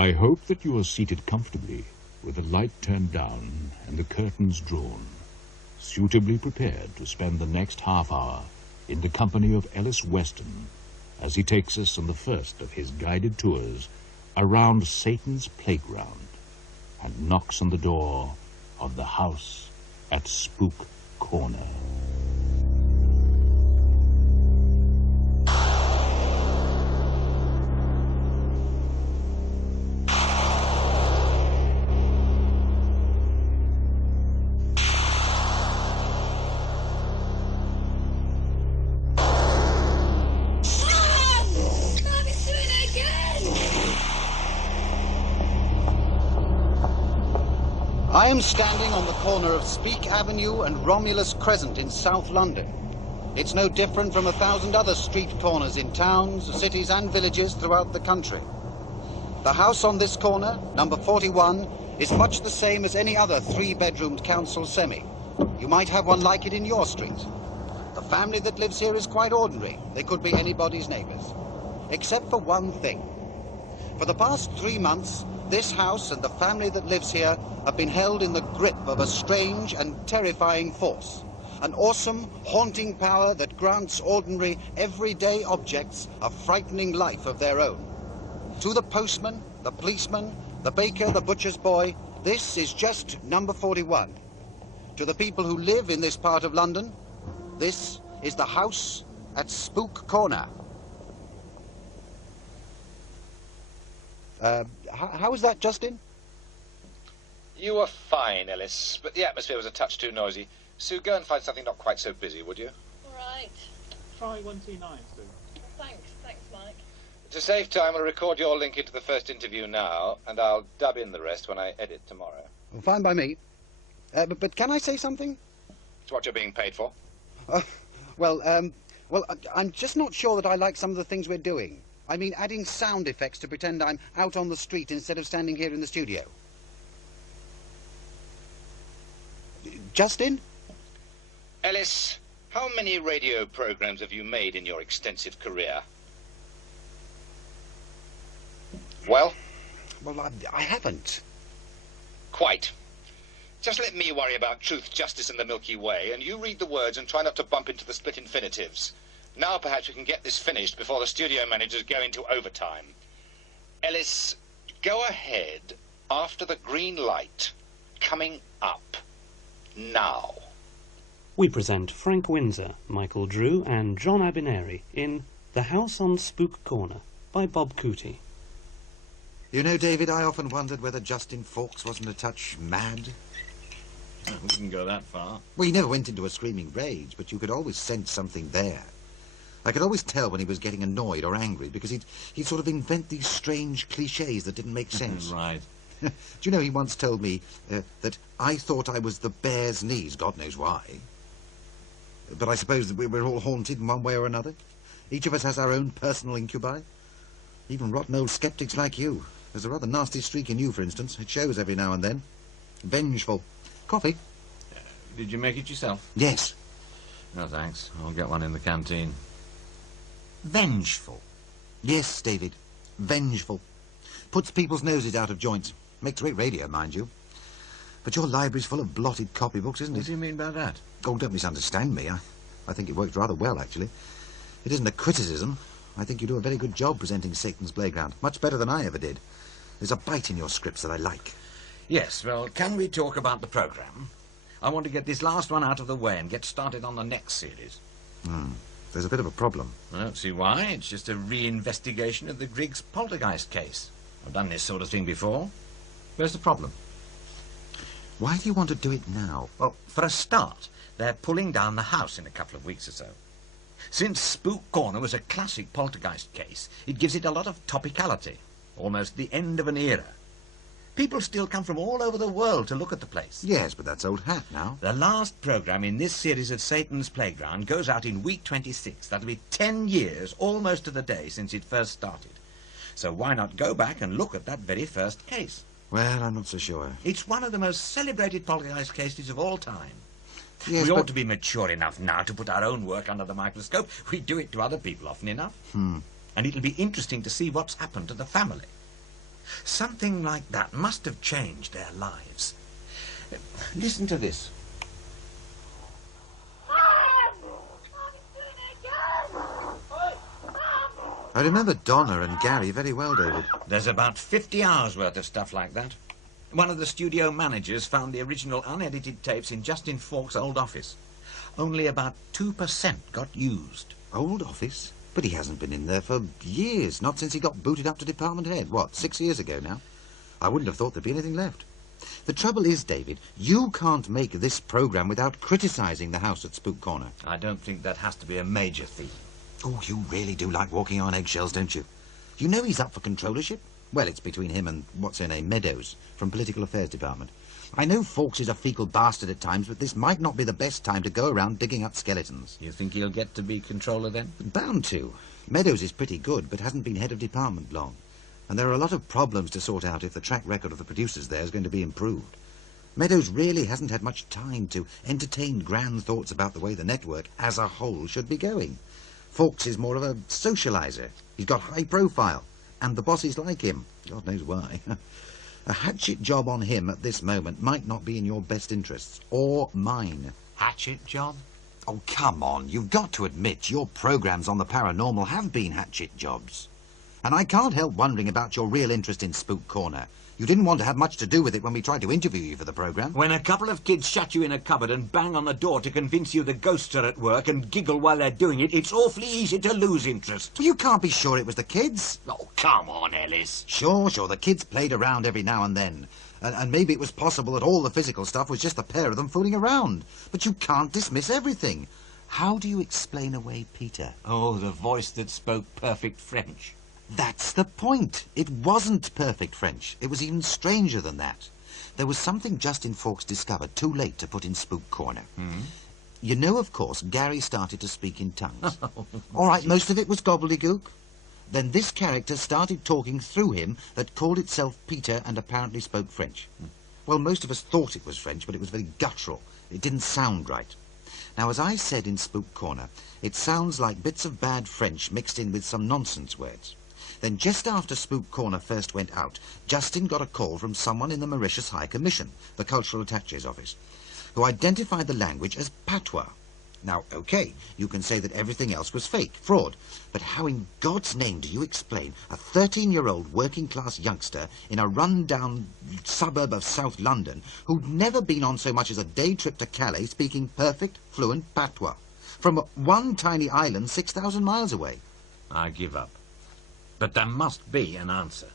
I hope that you are seated comfortably, with the light turned down and the curtains drawn, suitably prepared to spend the next half hour in the company of Ellis Weston as he takes us on the first of his guided tours around Satan's playground and knocks on the door of the house at Spook Corner. I am standing on the corner of Speke Avenue and Romulus Crescent in South London. It's no different from 1,000 other street corners in towns, cities and villages throughout the country. The house on this corner, number 41, is much the same as any other three-bedroomed council semi. You might have one like it in your street. The family that lives here is quite ordinary. They could be anybody's neighbours. Except for one thing. For the past 3 months, this house and the family that lives here have been held in the grip of a strange and terrifying force. An awesome, haunting power that grants ordinary, everyday objects a frightening life of their own. To the postman, the policeman, the baker, the butcher's boy, this is just number 41. To the people who live in this part of London, this is the house at Spook Corner. How was that, Justin? You were fine, Ellis, but the atmosphere was a touch too noisy. Sue, go and find something not quite so busy, would you? All right. Try 129, Sue. Thanks, Mike. To save time, I'll record your link into the first interview now, and I'll dub in the rest when I edit tomorrow. Well, fine by me. But can I say something? It's what you're being paid for. Well, I'm just not sure that I like some of the things we're doing. I mean, adding sound effects to pretend I'm out on the street instead of standing here in the studio. Justin? Ellis, how many radio programs have you made in your extensive career? Well? Well, I haven't. Quite. Just let me worry about truth, justice, and the Milky Way, and you read the words and try not to bump into the split infinitives. Now perhaps we can get this finished before the studio managers go into overtime. Ellis, go ahead after the green light. Coming up. Now. We present Frank Windsor, Michael Drew and John Abineri in The House on Spook Corner by Bob Couttie. You know, David, I often wondered whether Justin Fawkes wasn't a touch mad. I wouldn't go that far. Well, he never went into a screaming rage, but you could always sense something there. I could always tell when he was getting annoyed or angry, because he'd sort of invent these strange cliches that didn't make sense. Right. Do you know, he once told me that I thought I was the bear's knees, God knows why. But I suppose that we're all haunted in one way or another. Each of us has our own personal incubi. Even rotten old skeptics like you. There's a rather nasty streak in you, for instance. It shows every now and then. Vengeful. Coffee? Did you make it yourself? Yes. No, thanks. I'll get one in the canteen. Vengeful. Yes, David. Vengeful. Puts people's noses out of joint. Makes great radio, mind you. But your library's full of blotted copybooks, isn't it? What do you mean by that? Oh, don't misunderstand me. I think it works rather well, actually. It isn't a criticism. I think you do a very good job presenting Satan's Playground. Much better than I ever did. There's a bite in your scripts that I like. Yes, well, can we talk about the programme? I want to get this last one out of the way and get started on the next series. There's a bit of a problem. I don't see why. It's just a reinvestigation of the Griggs poltergeist case. I've done this sort of thing before. Where's the problem? Why do you want to do it now? Well, for a start, they're pulling down the house in a couple of weeks or so. Since Spook Corner was a classic poltergeist case, it gives it a lot of topicality, almost the end of an era. People still come from all over the world to look at the place. Yes, but that's old hat now. The last programme in this series of Satan's Playground goes out in week 26. That'll be 10 years, almost to the day, since it first started. So why not go back and look at that very first case? Well, I'm not so sure. It's one of the most celebrated poltergeist cases of all time. Yes, we ought but to be mature enough now to put our own work under the microscope. We do it to other people often enough. And it'll be interesting to see what's happened to the family. Something like that must have changed their lives. Listen to this. I remember Donna and Gary very well, David. There's about 50 hours worth of stuff like that. One of the studio managers found the original unedited tapes in Justin Falk's old office. Only about 2% got used. Old office? But he hasn't been in there for years, not since he got booted up to department head. What, 6 years ago now? I wouldn't have thought there'd be anything left. The trouble is, David, you can't make this programme without criticising the house at Spook Corner. I don't think that has to be a major theme. Oh, you really do like walking on eggshells, don't you? You know he's up for controllership? Well, it's between him and, what's her name, Meadows, from Political Affairs Department. I know Fawkes is a feeble bastard at times, but this might not be the best time to go around digging up skeletons. You think he'll get to be controller then? Bound to. Meadows is pretty good, but hasn't been head of department long. And there are a lot of problems to sort out if the track record of the producers there is going to be improved. Meadows really hasn't had much time to entertain grand thoughts about the way the network as a whole should be going. Fawkes is more of a socialiser. He's got high profile, and the bosses like him. God knows why. A hatchet job on him at this moment might not be in your best interests, or mine. Hatchet job? Oh, come on. You've got to admit your programmes on the paranormal have been hatchet jobs. And I can't help wondering about your real interest in Spook Corner. You didn't want to have much to do with it when we tried to interview you for the programme. When a couple of kids shut you in a cupboard and bang on the door to convince you the ghosts are at work and giggle while they're doing it, it's awfully easy to lose interest. Well, you can't be sure it was the kids. Oh, come on, Ellis. Sure, the kids played around every now and then. And maybe it was possible that all the physical stuff was just the pair of them fooling around. But you can't dismiss everything. How do you explain away Peter? Oh, the voice that spoke perfect French. That's the point. It wasn't perfect French. It was even stranger than that. There was something Justin Fawkes discovered too late to put in Spook Corner. You know, of course, Gary started to speak in tongues. All right, most of it was gobbledygook. Then this character started talking through him that called itself Peter and apparently spoke French. Well, most of us thought it was French, but it was very guttural. It didn't sound right. Now, as I said in Spook Corner, it sounds like bits of bad French mixed in with some nonsense words. Then just after Spook Corner first went out, Justin got a call from someone in the Mauritius High Commission, the Cultural Attache's office, who identified the language as patois. Now, OK, you can say that everything else was fake, fraud, but how in God's name do you explain a 13-year-old working-class youngster in a run-down suburb of South London who'd never been on so much as a day trip to Calais speaking perfect, fluent patois, from one tiny island 6,000 miles away? I give up. But there must be an answer.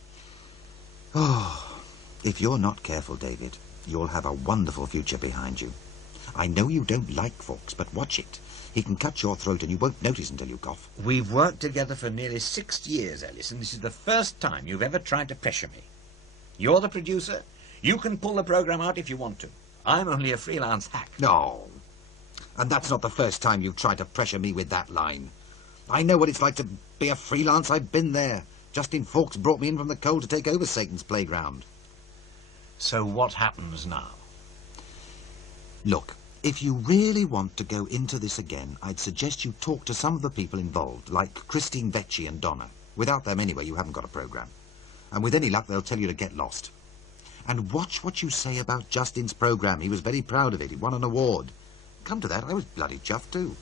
Oh, if you're not careful, David, you'll have a wonderful future behind you. I know you don't like Fawkes, but watch it. He can cut your throat and you won't notice until you cough. We've worked together for nearly 6 years, Ellis, and this is the first time you've ever tried to pressure me. You're the producer. You can pull the programme out if you want to. I'm only a freelance hack. No. And that's not the first time you've tried to pressure me with that line. I know what it's like to be a freelance. I've been there. Justin Fawkes brought me in from the cold to take over Satan's playground. So what happens now? Look, if you really want to go into this again, I'd suggest you talk to some of the people involved, like Christine Vecchi and Donna. Without them, anyway, you haven't got a programme. And with any luck, they'll tell you to get lost. And watch what you say about Justin's programme. He was very proud of it. He won an award. Come to that, I was bloody chuffed too.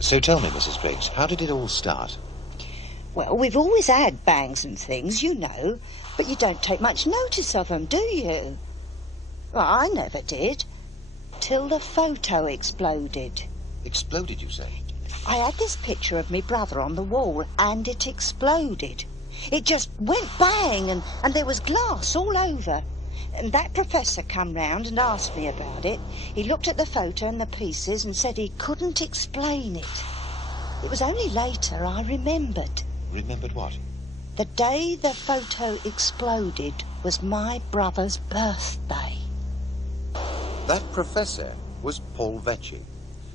So tell me, Mrs. Briggs, how did it all start? Well, we've always had bangs and things, you know, but you don't take much notice of them, do you? Well, I never did, till the photo exploded. Exploded, you say? I had this picture of me brother on the wall, and it exploded. It just went bang, and there was glass all over. And that professor come round and asked me about it. He looked at the photo and the pieces and said he couldn't explain it. It was only later I remembered. Remembered what? The day the photo exploded was my brother's birthday. That professor was Paul Vecchi,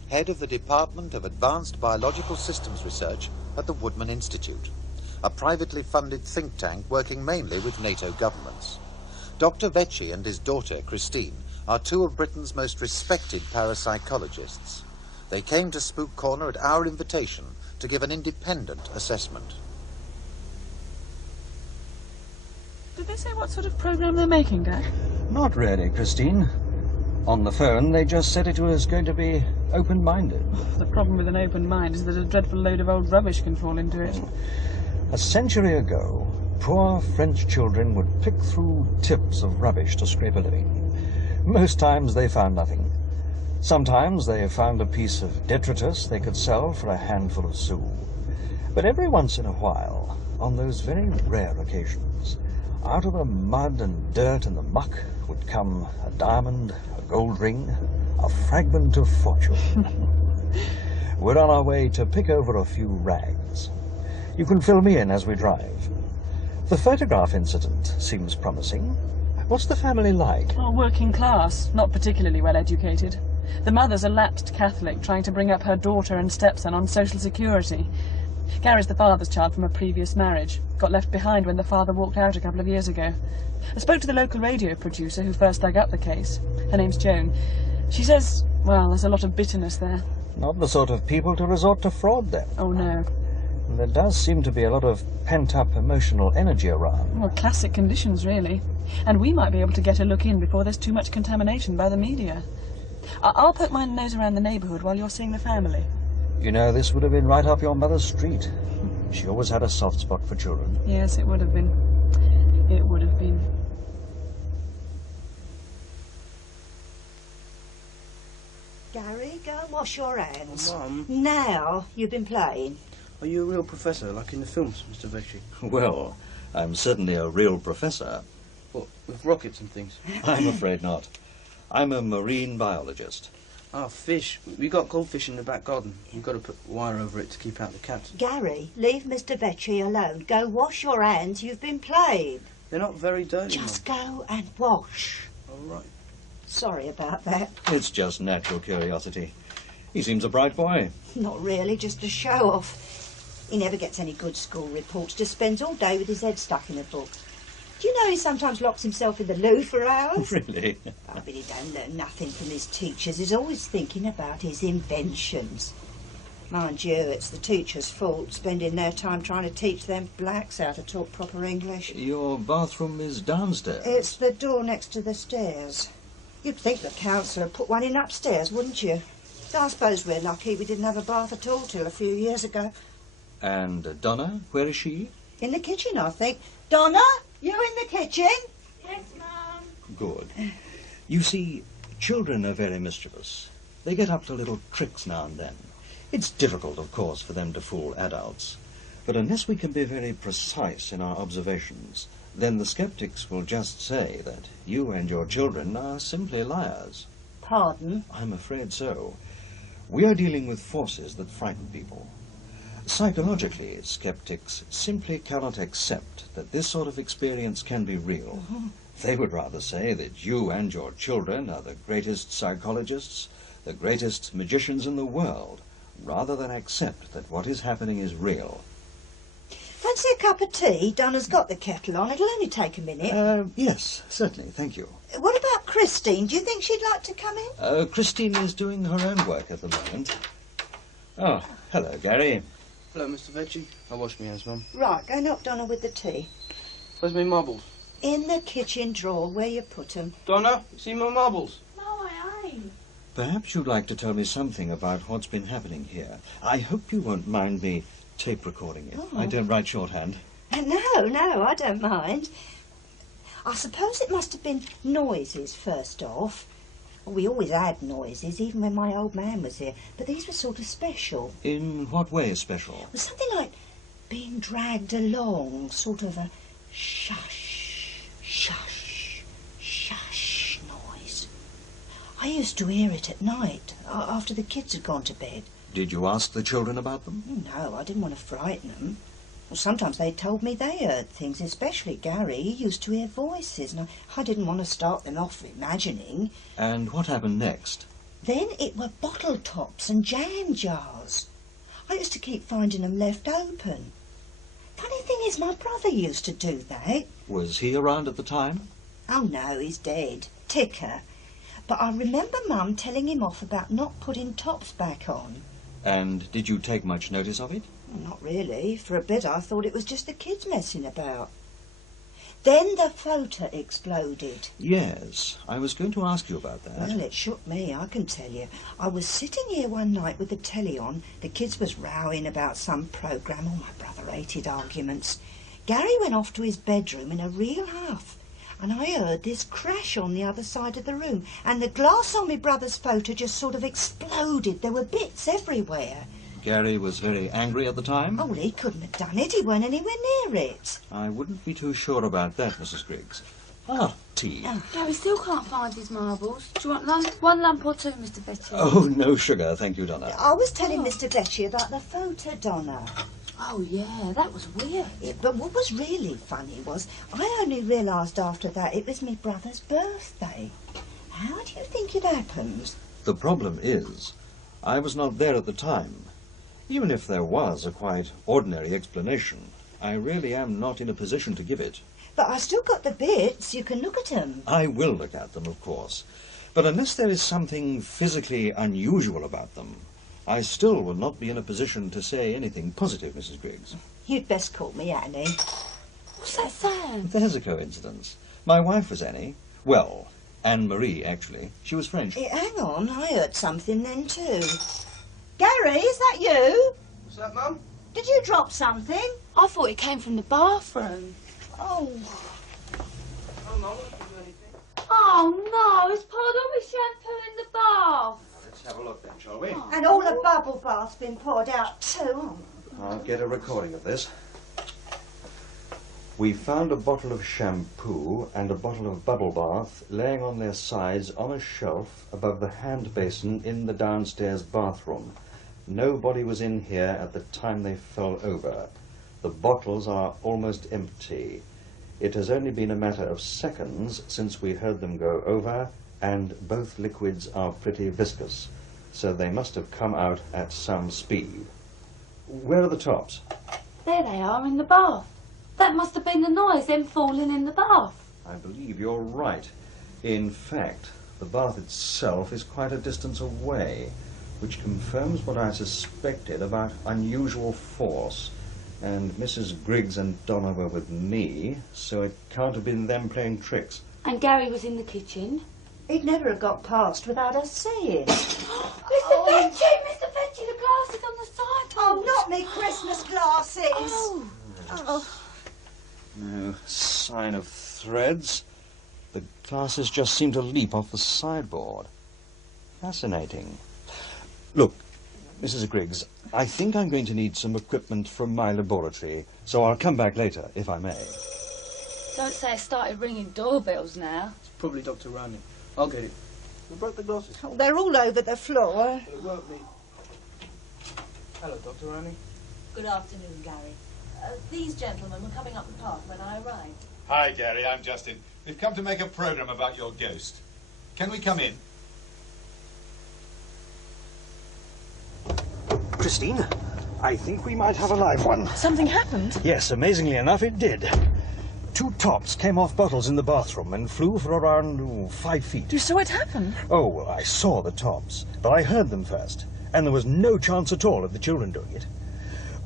head of the Department of Advanced Biological Systems Research at the Woodman Institute, a privately funded think tank working mainly with NATO governments. Dr. Vecchi and his daughter, Christine, are two of Britain's most respected parapsychologists. They came to Spook Corner at our invitation to give an independent assessment. Did they say what sort of program they're making, Gag? Not really, Christine. On the phone, they just said it was going to be open-minded. The problem with an open mind is that a dreadful load of old rubbish can fall into it. A century ago, poor French children would pick through tips of rubbish to scrape a living. Most times they found nothing. Sometimes they found a piece of detritus they could sell for a handful of sous. But every once in a while, on those very rare occasions, out of the mud and dirt and the muck would come a diamond, a gold ring, a fragment of fortune. We're on our way to pick over a few rags. You can fill me in as we drive. The photograph incident seems promising. What's the family like? Oh, working class, not particularly well educated. The mother's a lapsed Catholic trying to bring up her daughter and stepson on social security. Gary's the father's child from a previous marriage. Got left behind when the father walked out a couple of years ago. I spoke to the local radio producer who first dug up the case. Her name's Joan. She says, well, there's a lot of bitterness there. Not the sort of people to resort to fraud, then. Oh, no. There does seem to be a lot of pent-up emotional energy around. Well, classic conditions, really. And we might be able to get a look in before there's too much contamination by the media. I'll poke my nose around the neighbourhood while you're seeing the family. You know, this would have been right up your mother's street. She always had a soft spot for children. Yes, it would have been. It would have been. Gary, go and wash your hands. Oh, Mum. Now, you've been playing. Are you a real professor, like in the films, Mr. Vecchi? Well, I'm certainly a real professor. What, with rockets and things? I'm afraid not. I'm a marine biologist. Ah, fish. We got goldfish in the back garden. We've got to put wire over it to keep out the cats. Gary, leave Mr. Vecchi alone. Go wash your hands. You've been playing. They're not very dirty, Just Mum. go and wash. All right. Sorry about that. It's just natural curiosity. He seems a bright boy. Not really, just a show-off. He never gets any good school reports. Just spends all day with his head stuck in a book. Do you know he sometimes locks himself in the loo for hours? Really? Oh, but he don't learn nothing from his teachers. He's always thinking about his inventions. Mind you, it's the teachers' fault, spending their time trying to teach them blacks how to talk proper English. Your bathroom is downstairs. It's the door next to the stairs. You'd think the council had put one in upstairs, wouldn't you? I suppose we're lucky we didn't have a bath at all till a few years ago. And Donna, where is she? In the kitchen, I think. Donna, you in the kitchen? Yes, Mum. Good. You see, children are very mischievous. They get up to little tricks now and then. It's difficult, of course, for them to fool adults. But unless we can be very precise in our observations, then the skeptics will just say that you and your children are simply liars. Pardon? I'm afraid so. We are dealing with forces that frighten people. Psychologically, skeptics simply cannot accept that this sort of experience can be real. They would rather say that you and your children are the greatest psychologists, the greatest magicians in the world, rather than accept that what is happening is real. Fancy a cup of tea? Donna's got the kettle on. It'll only take a minute. Yes, certainly, thank you. What about Christine? Do you think she'd like to come in? Christine is doing her own work at the moment. Oh, hello, Gary. Hello, Mr. Vecchi. I washed my hands, Mum. Right, go and help Donna with the tea. Where's my marbles? In the kitchen drawer where you put 'em. Donna, you see my marbles? No, I ain't. Perhaps you'd like to tell me something about what's been happening here. I hope you won't mind me tape recording it. Oh. I don't write shorthand. No, I don't mind. I suppose it must have been noises first off. We always had noises, even when my old man was here, but these were sort of special. In what way special? It was something like being dragged along, sort of a shush, shush, shush noise. I used to hear it at night, after the kids had gone to bed. Did you ask the children about them? No, I didn't want to frighten them. Well, sometimes they told me they heard things, especially Gary. He used to hear voices, and I didn't want to start them off imagining. And what happened next? Then it were bottle tops and jam jars. I used to keep finding them left open. Funny thing is, my brother used to do that. Was he around at the time? Oh, no, he's dead. Ticker. But I remember Mum telling him off about not putting tops back on. And did you take much notice of it? Well, not really. For a bit I thought it was just the kids messing about. Then the photo exploded. Yes, I was going to ask you about that. Well, it shook me, I can tell you. I was sitting here one night with the telly on. The kids was rowing about some programme. Oh, my brother hated arguments. Gary went off to his bedroom in a real huff. And I heard this crash on the other side of the room. And the glass on my brother's photo just sort of exploded. There were bits everywhere. Gary was very angry at the time? Oh, well, he couldn't have done it. He weren't anywhere near it. I wouldn't be too sure about that, Mrs. Griggs. Ah, tea. Gary still can't find his marbles. Do you want one lump or two, Mr. Betty? Oh, no sugar, thank you, Donna. I was telling Mr. Betty about the photo, Donna. Oh, yeah, that was weird. Yeah, but what was really funny was I only realised after that it was my brother's birthday. How do you think it happened? The problem is, I was not there at the time. Even if there was a quite ordinary explanation, I really am not in a position to give it. But I still got the bits. You can look at them. I will look at them, of course. But unless there is something physically unusual about them, I still will not be in a position to say anything positive, Mrs. Griggs. You'd best call me Annie. What's that saying? There's a coincidence. My wife was Annie. Well, Anne-Marie, actually. She was French. Hang on, I heard something then too. Gary, is that you? What's that, Mum? Did you drop something? I thought it came from the bathroom. Oh. Oh, Mum, I didn't do anything. Oh, no, it's poured all my shampoo in the bath. Let's have a look then, shall we? And all the bubble bath's been poured out too. I'll get a recording of this. We found a bottle of shampoo and a bottle of bubble bath laying on their sides on a shelf above the hand basin in the downstairs bathroom. Nobody was in here at the time they fell over. The bottles are almost empty. It has only been a matter of seconds since we heard them go over, and both liquids are pretty viscous, so they must have come out at some speed. Where are the tops? There they are in the bath. That must have been the noise, them falling in the bath. I believe you're right. In fact, the bath itself is quite a distance away, which confirms what I suspected about unusual force. And Mrs. Griggs and Donna were with me, so it can't have been them playing tricks. And Gary was in the kitchen. He'd never have got past without us seeing. Mr. Betty, the glasses on the sideboard. Oh, not me Christmas glasses. Oh. Oh. No sign of threads. The glasses just seem to leap off the sideboard. Fascinating. Look, Mrs. Griggs, I think I'm going to need some equipment from my laboratory, so I'll come back later, if I may. Don't say I started ringing doorbells now. It's probably Dr. Rowney. I'll get it. Who broke the glasses? Oh, they're all over the floor. It won't be. Hello, Dr. Rowney. Good afternoon, Gary. These gentlemen were coming up the path when I arrived. Hi, Gary. I'm Justin. We've come to make a program about your ghost. Can we come in? Christine, I think we might have a live one. Something happened? Yes, amazingly enough, it did. 2 tops came off bottles in the bathroom and flew for around 5 feet. You saw it happen? Oh, well, I saw the tops, but I heard them first, and there was no chance at all of the children doing it.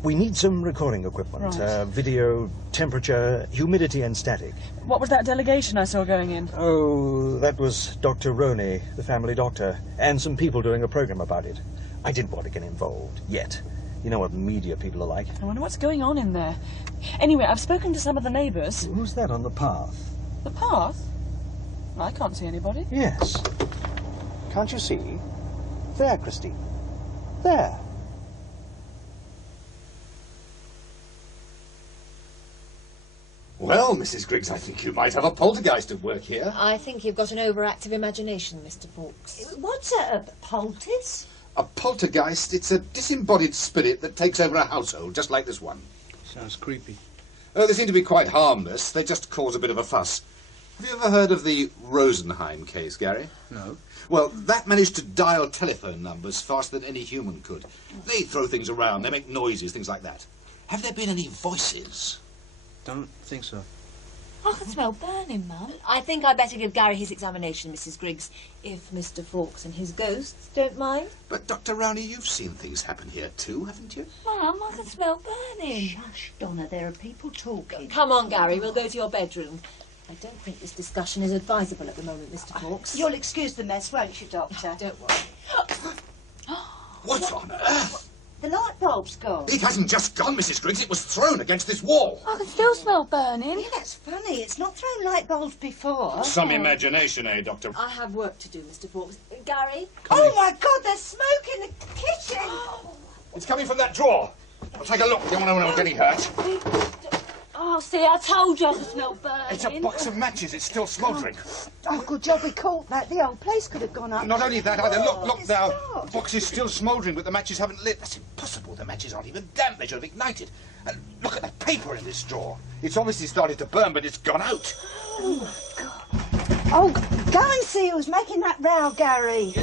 We need some recording equipment. Right. Video, temperature, humidity and static. What was that delegation I saw going in? Oh, that was Dr. Roney, the family doctor, and some people doing a program about it. I didn't want to get involved, yet. You know what media people are like. I wonder what's going on in there. Anyway, I've spoken to some of the neighbours. Who's that on the path? The path? I can't see anybody. Yes. Can't you see? There, Christine. There. Well, Mrs. Griggs, I think you might have a poltergeist at work here. I think you've got an overactive imagination, Mr. Fawkes. What's a poultice? A poltergeist, it's a disembodied spirit that takes over a household, just like this one. Sounds creepy. Oh, they seem to be quite harmless. They just cause a bit of a fuss. Have you ever heard of the Rosenheim case, Gary? No. Well, that managed to dial telephone numbers faster than any human could. They throw things around, they make noises, things like that. Have there been any voices? Don't think so. I can smell burning, Mum. I think I'd better give Gary his examination, Mrs. Griggs, if Mr. Fawkes and his ghosts don't mind. But, Dr. Rowney, you've seen things happen here too, haven't you? Mum, I can smell burning. Shush, Donna, there are people talking. Come on, Gary, we'll go to your bedroom. I don't think this discussion is advisable at the moment, Mr. Fawkes. You'll excuse the mess, won't you, Doctor? Don't worry. What on earth? The light bulb's gone. It hasn't just gone, Mrs. Griggs. It was thrown against this wall. I can still smell burning. Yeah, that's funny. It's not thrown light bulbs before. Some imagination, eh, Doctor? I have work to do, Mr. Fawkes. Gary? Oh, my God, there's smoke in the kitchen. It's coming from that drawer. I'll take a look. Don't want anyone getting hurt. Oh, see, I told you I could smell burning. It's a box of matches. It's still smouldering. Oh, good job we caught that. The old place could have gone up. Not only that, either. Look It's now. not. The box is still smouldering, but the matches haven't lit. That's impossible. The matches aren't even damp. They should have ignited. And look at the paper in this drawer. It's obviously started to burn, but it's gone out. Oh, go and see who's making that row, Gary.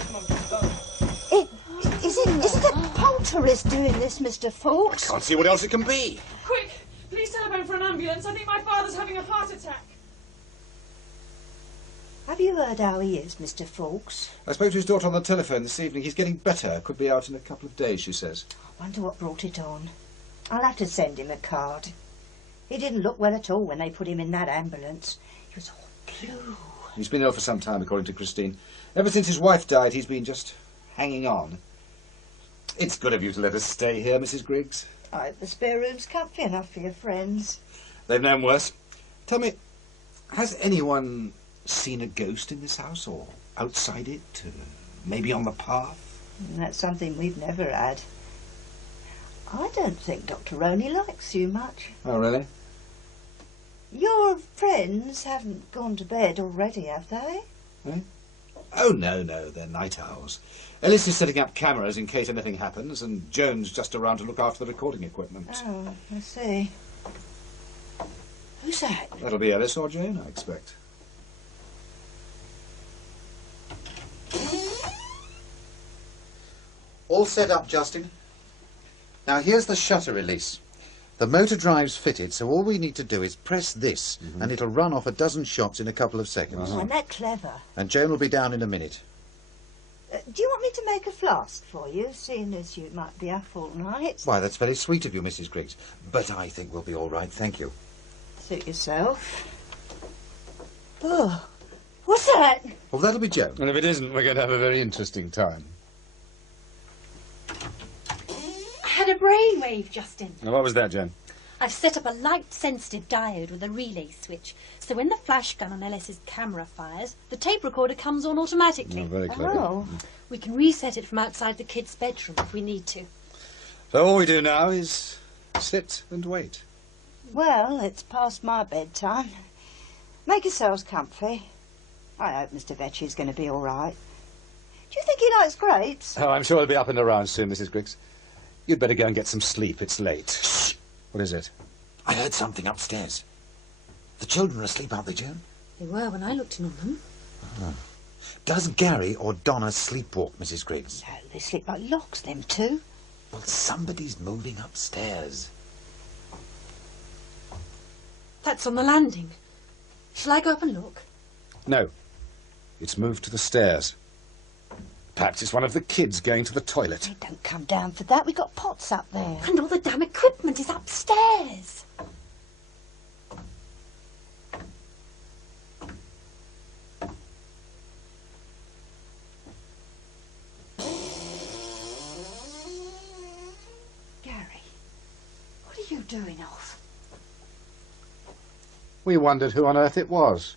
Is it a polterist doing this, Mr. Fawkes? Can't see what else it can be. Quick! Please telephone for an ambulance. I think my father's having a heart attack. Have you heard how he is, Mr. Fawkes? I spoke to his daughter on the telephone this evening. He's getting better. Could be out in a couple of days, she says. I wonder what brought it on. I'll have to send him a card. He didn't look well at all when they put him in that ambulance. He was all blue. He's been ill for some time, according to Christine. Ever since his wife died, he's been just hanging on. It's good of you to let us stay here, Mrs. Griggs. I hope the spare room's comfy enough for your friends. They've known worse. Tell me, has anyone seen a ghost in this house, or outside it, maybe on the path? That's something we've never had. I don't think Dr. Roney likes you much. Oh, really? Your friends haven't gone to bed already, have they? Eh? Oh, no, they're night owls. Ellis is setting up cameras in case anything happens, and Joan's just around to look after the recording equipment. Oh, I see. Who's that? That'll be Ellis or Jane, I expect. All set up, Justin. Now here's the shutter release. The motor drive's fitted, so all we need to do is press this, and it'll run off a dozen shots in a couple of seconds. Isn't that clever? And Joan will be down in a minute. Do you want me to make a flask for you, seeing as you might be up all night? Why, that's very sweet of you, Mrs. Griggs. But I think we'll be all right, thank you. Suit yourself. Oh, what's that? Well, that'll be Joan. And if it isn't, we're going to have a very interesting time. I had a brainwave, Justin. Now, what was that, Joan? I've set up a light-sensitive diode with a relay switch, so when the flash gun on Ellis's camera fires, the tape recorder comes on automatically. Oh, very clever. Oh. We can reset it from outside the kids' bedroom if we need to. So all we do now is sit and wait. Well, it's past my bedtime. Make yourselves comfy. I hope Mr. Vetch's going to be all right. Do you think he likes grapes? Oh, I'm sure he'll be up and around soon, Mrs. Griggs. You'd better go and get some sleep. It's late. Shh! What is it? I heard something upstairs. The children are asleep, aren't they, Joan? They were when I looked in on them. Oh. Does Gary or Donna sleepwalk, Mrs. Griggs? No, they sleep like logs, them two. Well, somebody's moving upstairs. That's on the landing. Shall I go up and look? No. It's moved to the stairs. Perhaps it's one of the kids going to the toilet. They don't come down for that. We got pots up there. And all the damn equipment is upstairs. Gary, what are you doing off? We wondered who on earth it was.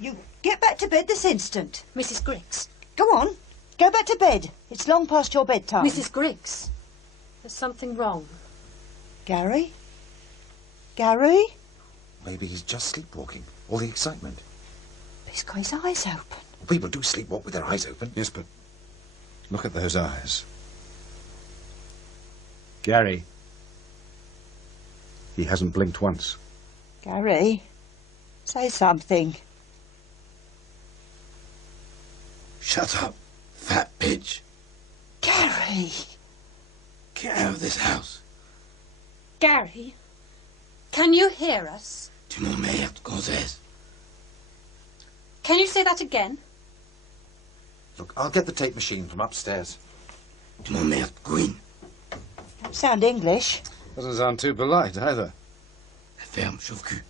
You get back to bed this instant. Mrs. Griggs. Go on. Go back to bed. It's long past your bedtime. Mrs. Griggs. There's something wrong. Gary? Gary? Maybe he's just sleepwalking. All the excitement. He's got his eyes open. People do sleepwalk with their eyes open. Yes, but look at those eyes. Gary. He hasn't blinked once. Gary, say something. Shut up, fat bitch. Gary! Get out of this house. Gary, can you hear us? Tu m'emmerdes, gonzesse. Can you say that again? Look, I'll get the tape machine from upstairs. Tu m'emmerdes, queen. Don't sound English. Doesn't sound too polite, either. Ferme, chauve-cul.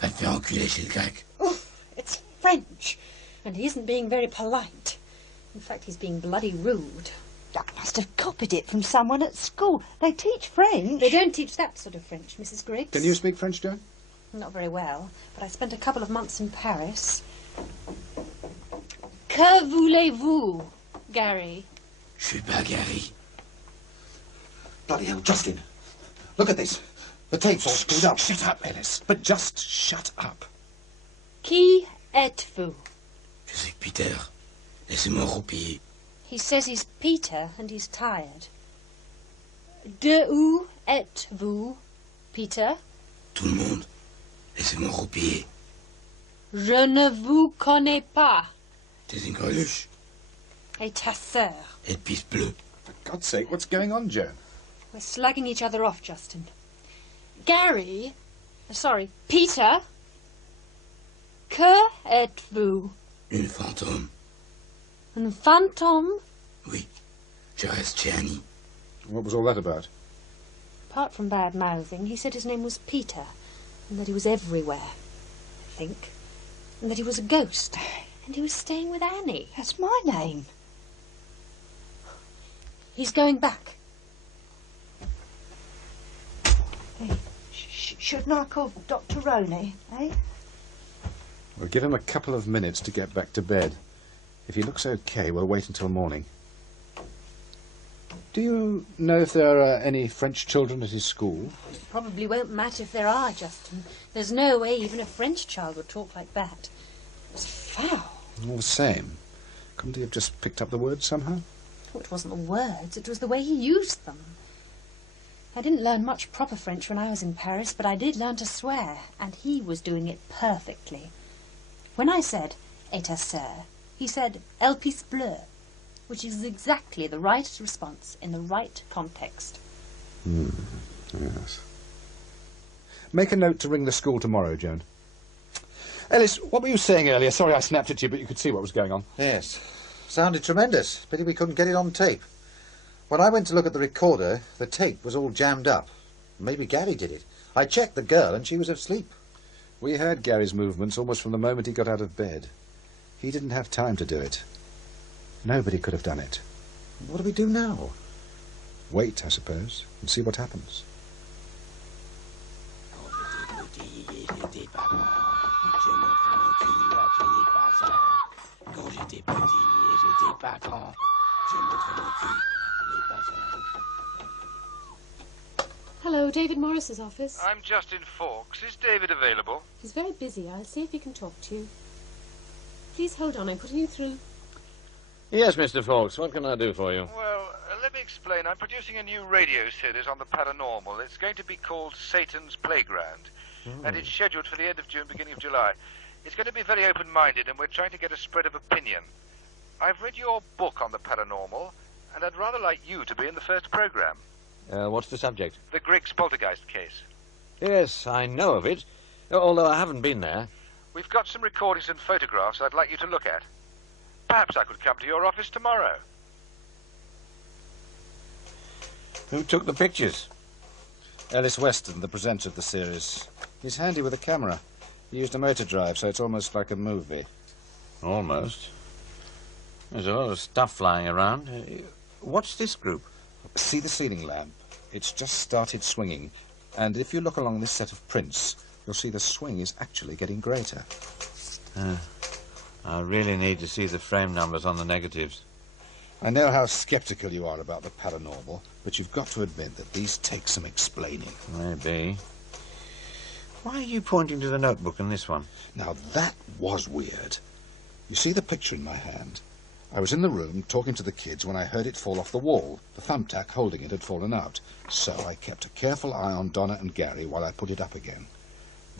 Va te faire enculer chez le grec. Oof, it's French. And he isn't being very polite. In fact, he's being bloody rude. I must have copied it from someone at school. They teach French. They don't teach that sort of French, Mrs. Griggs. Can you speak French, Joan? Not very well, but I spent a couple of months in Paris. Que voulez-vous, Gary? Je suis pas Gary. Bloody hell, Justin. Look at this. The tape's all screwed up. Shut up, Ellis. But just shut up. Qui êtes-vous? Je suis Peter. Laissez-moi roupiller. He says he's Peter and he's tired. De où êtes-vous, Peter? Tout le monde. Laissez-moi roupiller. Je ne vous connais pas. T'es une greluche. Et ta sœur. Et pisse bleue. For God's sake, what's going on, Joan? We're slugging each other off, Justin. Gary, sorry, Peter. Que êtes-vous? Une fantôme. Un fantôme? Oui. Je reste chez Annie. What was all that about? Apart from bad mouthing, he said his name was Peter, and that he was everywhere, I think, and that he was a ghost, and he was staying with Annie. That's my name. He's going back. Hey, shouldn't I call Dr. Roney, eh? We'll give him a couple of minutes to get back to bed. If he looks okay, we'll wait until morning. Do you know if there are any French children at his school? It probably won't matter if there are, Justin. There's no way even a French child would talk like that. It's foul. All the same. Couldn't he have just picked up the words somehow? Oh, it wasn't the words, it was the way he used them. I didn't learn much proper French when I was in Paris, but I did learn to swear, and he was doing it perfectly. When I said, et ta sœur, he said, elle pisse bleue, which is exactly the right response in the right context. Yes. Make a note to ring the school tomorrow, Joan. Ellis, what were you saying earlier? Sorry I snapped at you, but you could see what was going on. Yes. Sounded tremendous. Pity we couldn't get it on tape. When I went to look at the recorder, the tape was all jammed up. Maybe Gary did it. I checked the girl and she was asleep. We heard Gary's movements almost from the moment he got out of bed. He didn't have time to do it. Nobody could have done it. What do we do now? Wait, I suppose, and see what happens. Hello, David Morris's office. I'm Justin Fawkes. Is David available? He's very busy. I'll see if he can talk to you. Please hold on. I'm putting you through. Yes, Mr. Fawkes. What can I do for you? Well, let me explain. I'm producing a new radio series on the paranormal. It's going to be called Satan's Playground. And it's scheduled for the end of June, beginning of July. It's going to be very open-minded, and we're trying to get a spread of opinion. I've read your book on the paranormal, and I'd rather like you to be in the first program. What's the subject? The Griggs poltergeist case. Yes, I know of it, although I haven't been there. We've got some recordings and photographs I'd like you to look at. Perhaps I could come to your office tomorrow. Who took the pictures? Ellis Weston, the presenter of the series. He's handy with a camera. He used a motor drive, so it's almost like a movie. Almost. There's a lot of stuff flying around. What's this group? See the ceiling lamp? It's just started swinging. And if you look along this set of prints, you'll see the swing is actually getting greater. I really need to see the frame numbers on the negatives. I know how sceptical you are about the paranormal, but you've got to admit that these take some explaining. Maybe. Why are you pointing to the notebook in this one? Now, that was weird. You see the picture in my hand? I was in the room talking to the kids when I heard it fall off the wall. The thumbtack holding it had fallen out. So I kept a careful eye on Donna and Gary while I put it up again.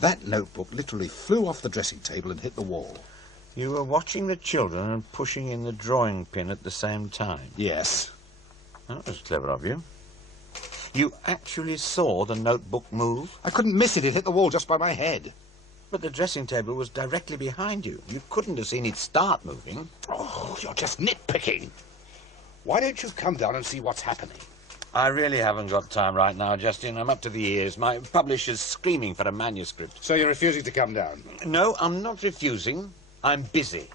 That notebook literally flew off the dressing table and hit the wall. You were watching the children and pushing in the drawing pin at the same time? Yes. That was clever of you. You actually saw the notebook move? I couldn't miss it. It hit the wall just by my head. But the dressing table was directly behind you. You couldn't have seen it start moving. Oh, you're just nitpicking. Why don't you come down and see what's happening? I really haven't got time right now, Justin. I'm up to the ears. My publisher's screaming for a manuscript. So you're refusing to come down? No, I'm not refusing. I'm busy.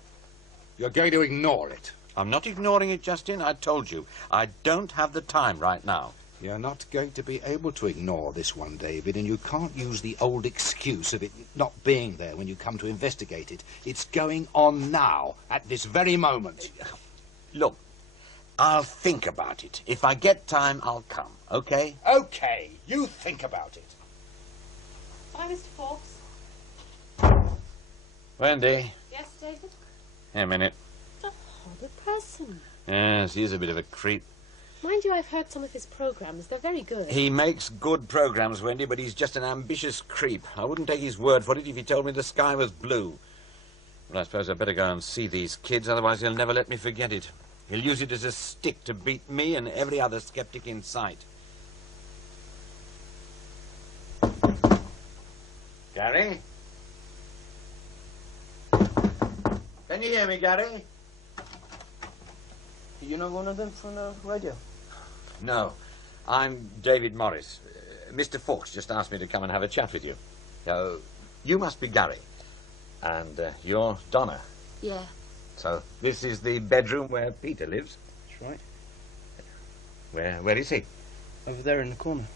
You're going to ignore it? I'm not ignoring it, Justin. I told you. I don't have the time right now. You're not going to be able to ignore this one, David, and you can't use the old excuse of it not being there when you come to investigate it. It's going on now, at this very moment. Look, I'll think about it. If I get time, I'll come, okay? Okay, you think about it. Bye, Mr. Fawkes. Wendy. Yes, David? A minute. The horrid person. Yes, he's a bit of a creep. Mind you, I've heard some of his programmes. They're very good. He makes good programs, Wendy, but he's just an ambitious creep. I wouldn't take his word for it if he told me the sky was blue. But I suppose I'd better go and see these kids, otherwise he'll never let me forget it. He'll use it as a stick to beat me and every other skeptic in sight. Gary? Can you hear me, Gary? You know one of them from the radio? No, I'm David Morris. Mr. Fawkes just asked me to come and have a chat with you. You must be Gary. And you're Donna. Yeah. So this is the bedroom where Peter lives? That's right. Where is he? Over there in the corner.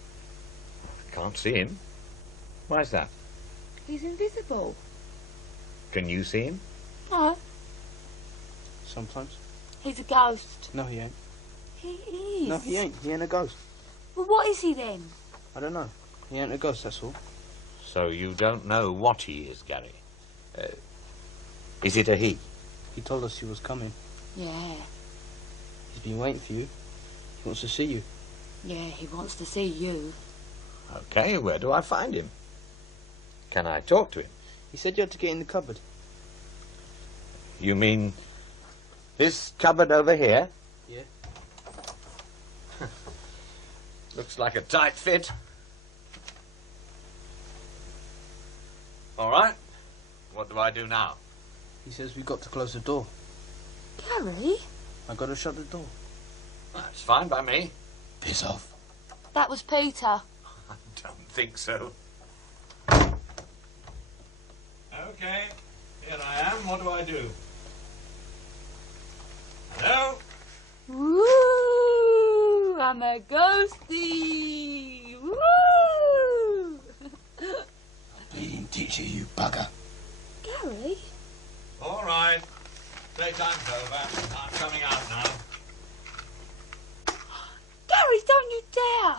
Can't see him. Why's that? He's invisible. Can you see him? No. Sometimes. He's a ghost. No, he ain't. He is. No, he ain't. He ain't a ghost. Well, what is he then? I don't know. He ain't a ghost, that's all. So you don't know what he is, Gary? Is it a he? He told us he was coming. Yeah. He's been waiting for you. He wants to see you. Yeah, he wants to see you. Okay, where do I find him? Can I talk to him? He said you had to get in the cupboard. You mean this cupboard over here? Yeah. Looks like a tight fit. All right. What do I do now? He says we've got to close the door. Gary? I got to shut the door. That's fine by me. Piss off. That was Peter. I don't think so. Okay, here I am. What do I do? Hello? Woo! I'm a ghostie! Woo! Bleeding teacher, you bugger. Gary? All right. Playtime's over. I'm coming out now. Gary, don't you dare!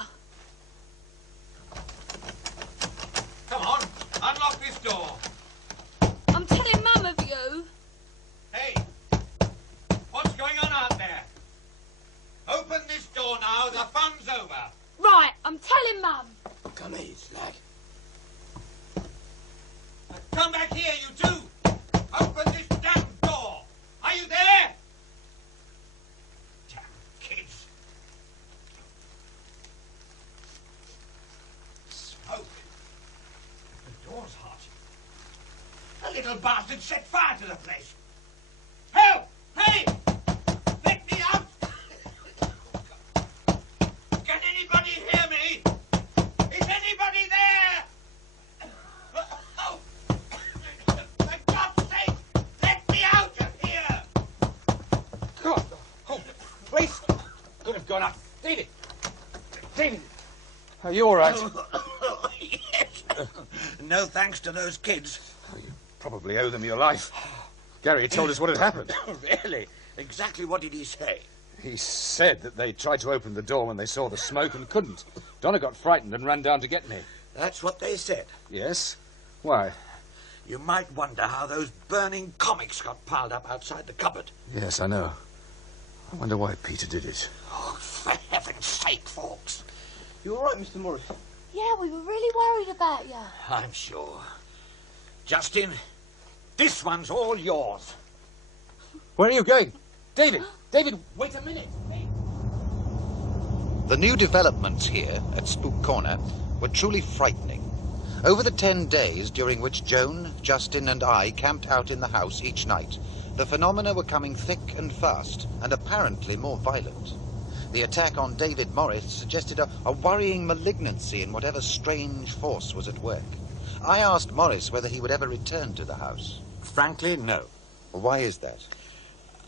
Come on, unlock this door. I'm telling Mum of you. Hey, what's going on out there? Open this door now, the fun's over. Right, I'm telling Mum. Come here, slag. Come back here, you two. Open this damn door. Are you there? Damn kids. Smoke. The door's hot. The little bastard set fire to the place. Help! Hey! Let me out! Can anybody hear me? Is anybody there? Oh! For God's sake, let me out of here! God, the whole place could have gone up. David! David! Are you all right? Yes. No thanks to those kids. Probably owe them your life. Gary told us what had happened. Really? Exactly what did he say? He said that they tried to open the door when they saw the smoke and couldn't. Donna got frightened and ran down to get me. That's what they said. Yes? Why? You might wonder how those burning comics got piled up outside the cupboard. Yes, I know. I wonder why Peter did it. Oh, for heaven's sake, Fawkes. You all right, Mr. Morris? Yeah, we were really worried about you. I'm sure. Justin, this one's all yours. Where are you going? David! David, wait a minute! Hey. The new developments here at Spook Corner were truly frightening. Over the 10 days during which Joan, Justin and I camped out in the house each night, the phenomena were coming thick and fast, and apparently more violent. The attack on David Morris suggested a worrying malignancy in whatever strange force was at work. I asked Morris whether he would ever return to the house. Frankly, no. Why is that?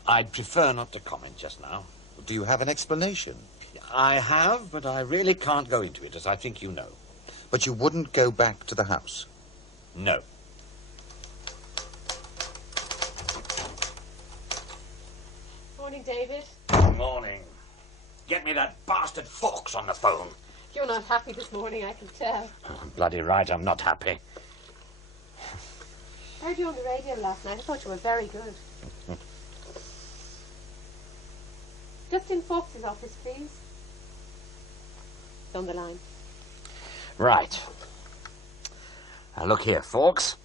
I'd prefer not to comment just now. Do you have an explanation? I have, but I really can't go into it, as I think you know. But you wouldn't go back to the house? No. Morning, David. Morning. Get me that bastard Fawkes on the phone. You're not happy this morning, I can tell. Bloody right, I'm not happy. I heard you on the radio last night. I thought you were very good. Just in Fawkes' office, please. It's on the line. Right. Now, look here, Fawkes.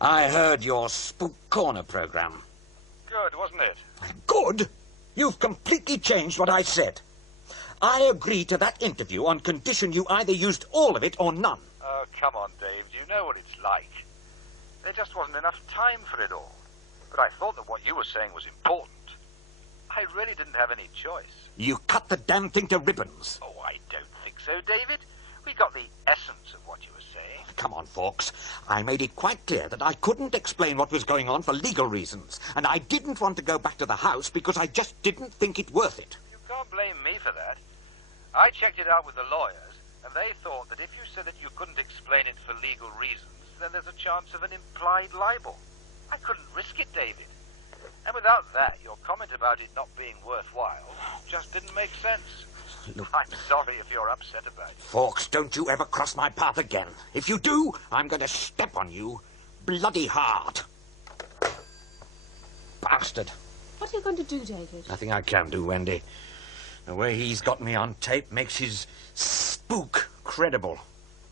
I heard your Spook Corner program. Good, wasn't it? Good? You've completely changed what I said. I agreed to that interview on condition you either used all of it or none. Oh, come on, Dave. You know what it's like. There just wasn't enough time for it all. But I thought that what you were saying was important. I really didn't have any choice. You cut the damn thing to ribbons. Oh, I don't think so, David. We got the essence of what you were saying. Come on, Fawkes. I made it quite clear that I couldn't explain what was going on for legal reasons, and I didn't want to go back to the house because I just didn't think it worth it. You can't blame me for that. I checked it out with the lawyers, and they thought that if you said that you couldn't explain it for legal reasons, then there's a chance of an implied libel. I couldn't risk it, David. And without that, your comment about it not being worthwhile just didn't make sense. Look, I'm sorry if you're upset about it. Fawkes, don't you ever cross my path again. If you do, I'm going to step on you bloody hard. Bastard. What are you going to do, David? Nothing I can do, Wendy. The way he's got me on tape makes his spook credible.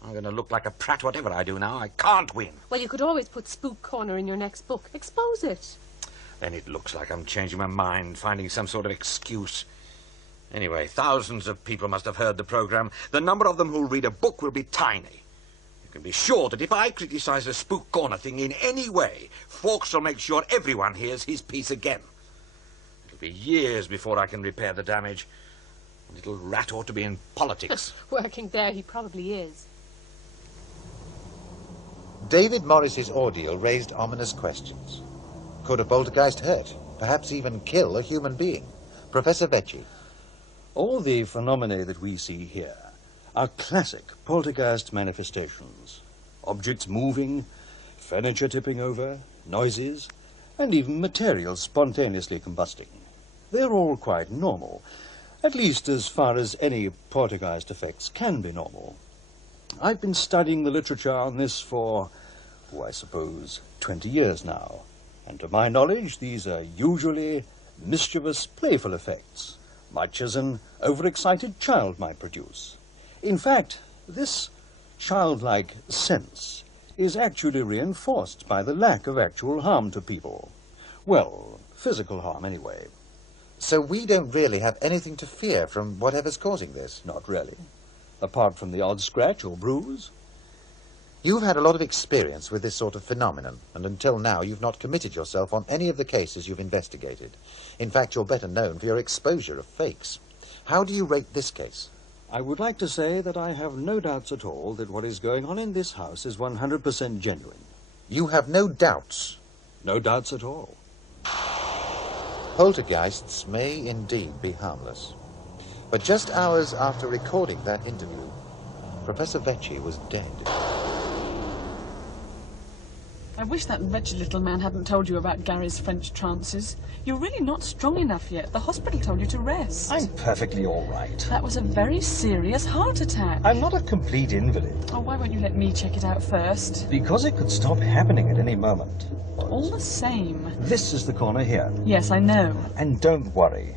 I'm going to look like a prat whatever I do now. I can't win. Well, you could always put Spook Corner in your next book. Expose it. Then it looks like I'm changing my mind, finding some sort of excuse. Anyway, thousands of people must have heard the program. The number of them who'll read a book will be tiny. You can be sure that if I criticize the Spook Corner thing in any way, Fawkes will make sure everyone hears his piece again. It'll be years before I can repair the damage. The little rat ought to be in politics. Working there, he probably is. David Morris's ordeal raised ominous questions. Could a poltergeist hurt, perhaps even kill a human being? Professor Vecchi. All the phenomena that we see here are classic poltergeist manifestations. Objects moving, furniture tipping over, noises, and even materials spontaneously combusting. They're all quite normal, at least as far as any poltergeist effects can be normal. I've been studying the literature on this for, I suppose, 20 years now. And to my knowledge, these are usually mischievous, playful effects, much as an overexcited child might produce. In fact, this childlike sense is actually reinforced by the lack of actual harm to people. Well, physical harm anyway. So we don't really have anything to fear from whatever's causing this? Not really. Apart from the odd scratch or bruise. You've had a lot of experience with this sort of phenomenon, and until now you've not committed yourself on any of the cases you've investigated. In fact, you're better known for your exposure of fakes. How do you rate this case? I would like to say that I have no doubts at all that what is going on in this house is 100% genuine. You have no doubts? No doubts at all. Poltergeists may indeed be harmless. But just hours after recording that interview, Professor Vecchi was dead. I wish that wretched little man hadn't told you about Gary's French trances. You're really not strong enough yet. The hospital told you to rest. I'm perfectly all right. That was a very serious heart attack. I'm not a complete invalid. Oh, why won't you let me check it out first? Because it could stop happening at any moment. All the same. This is the corner here. Yes, I know. And don't worry.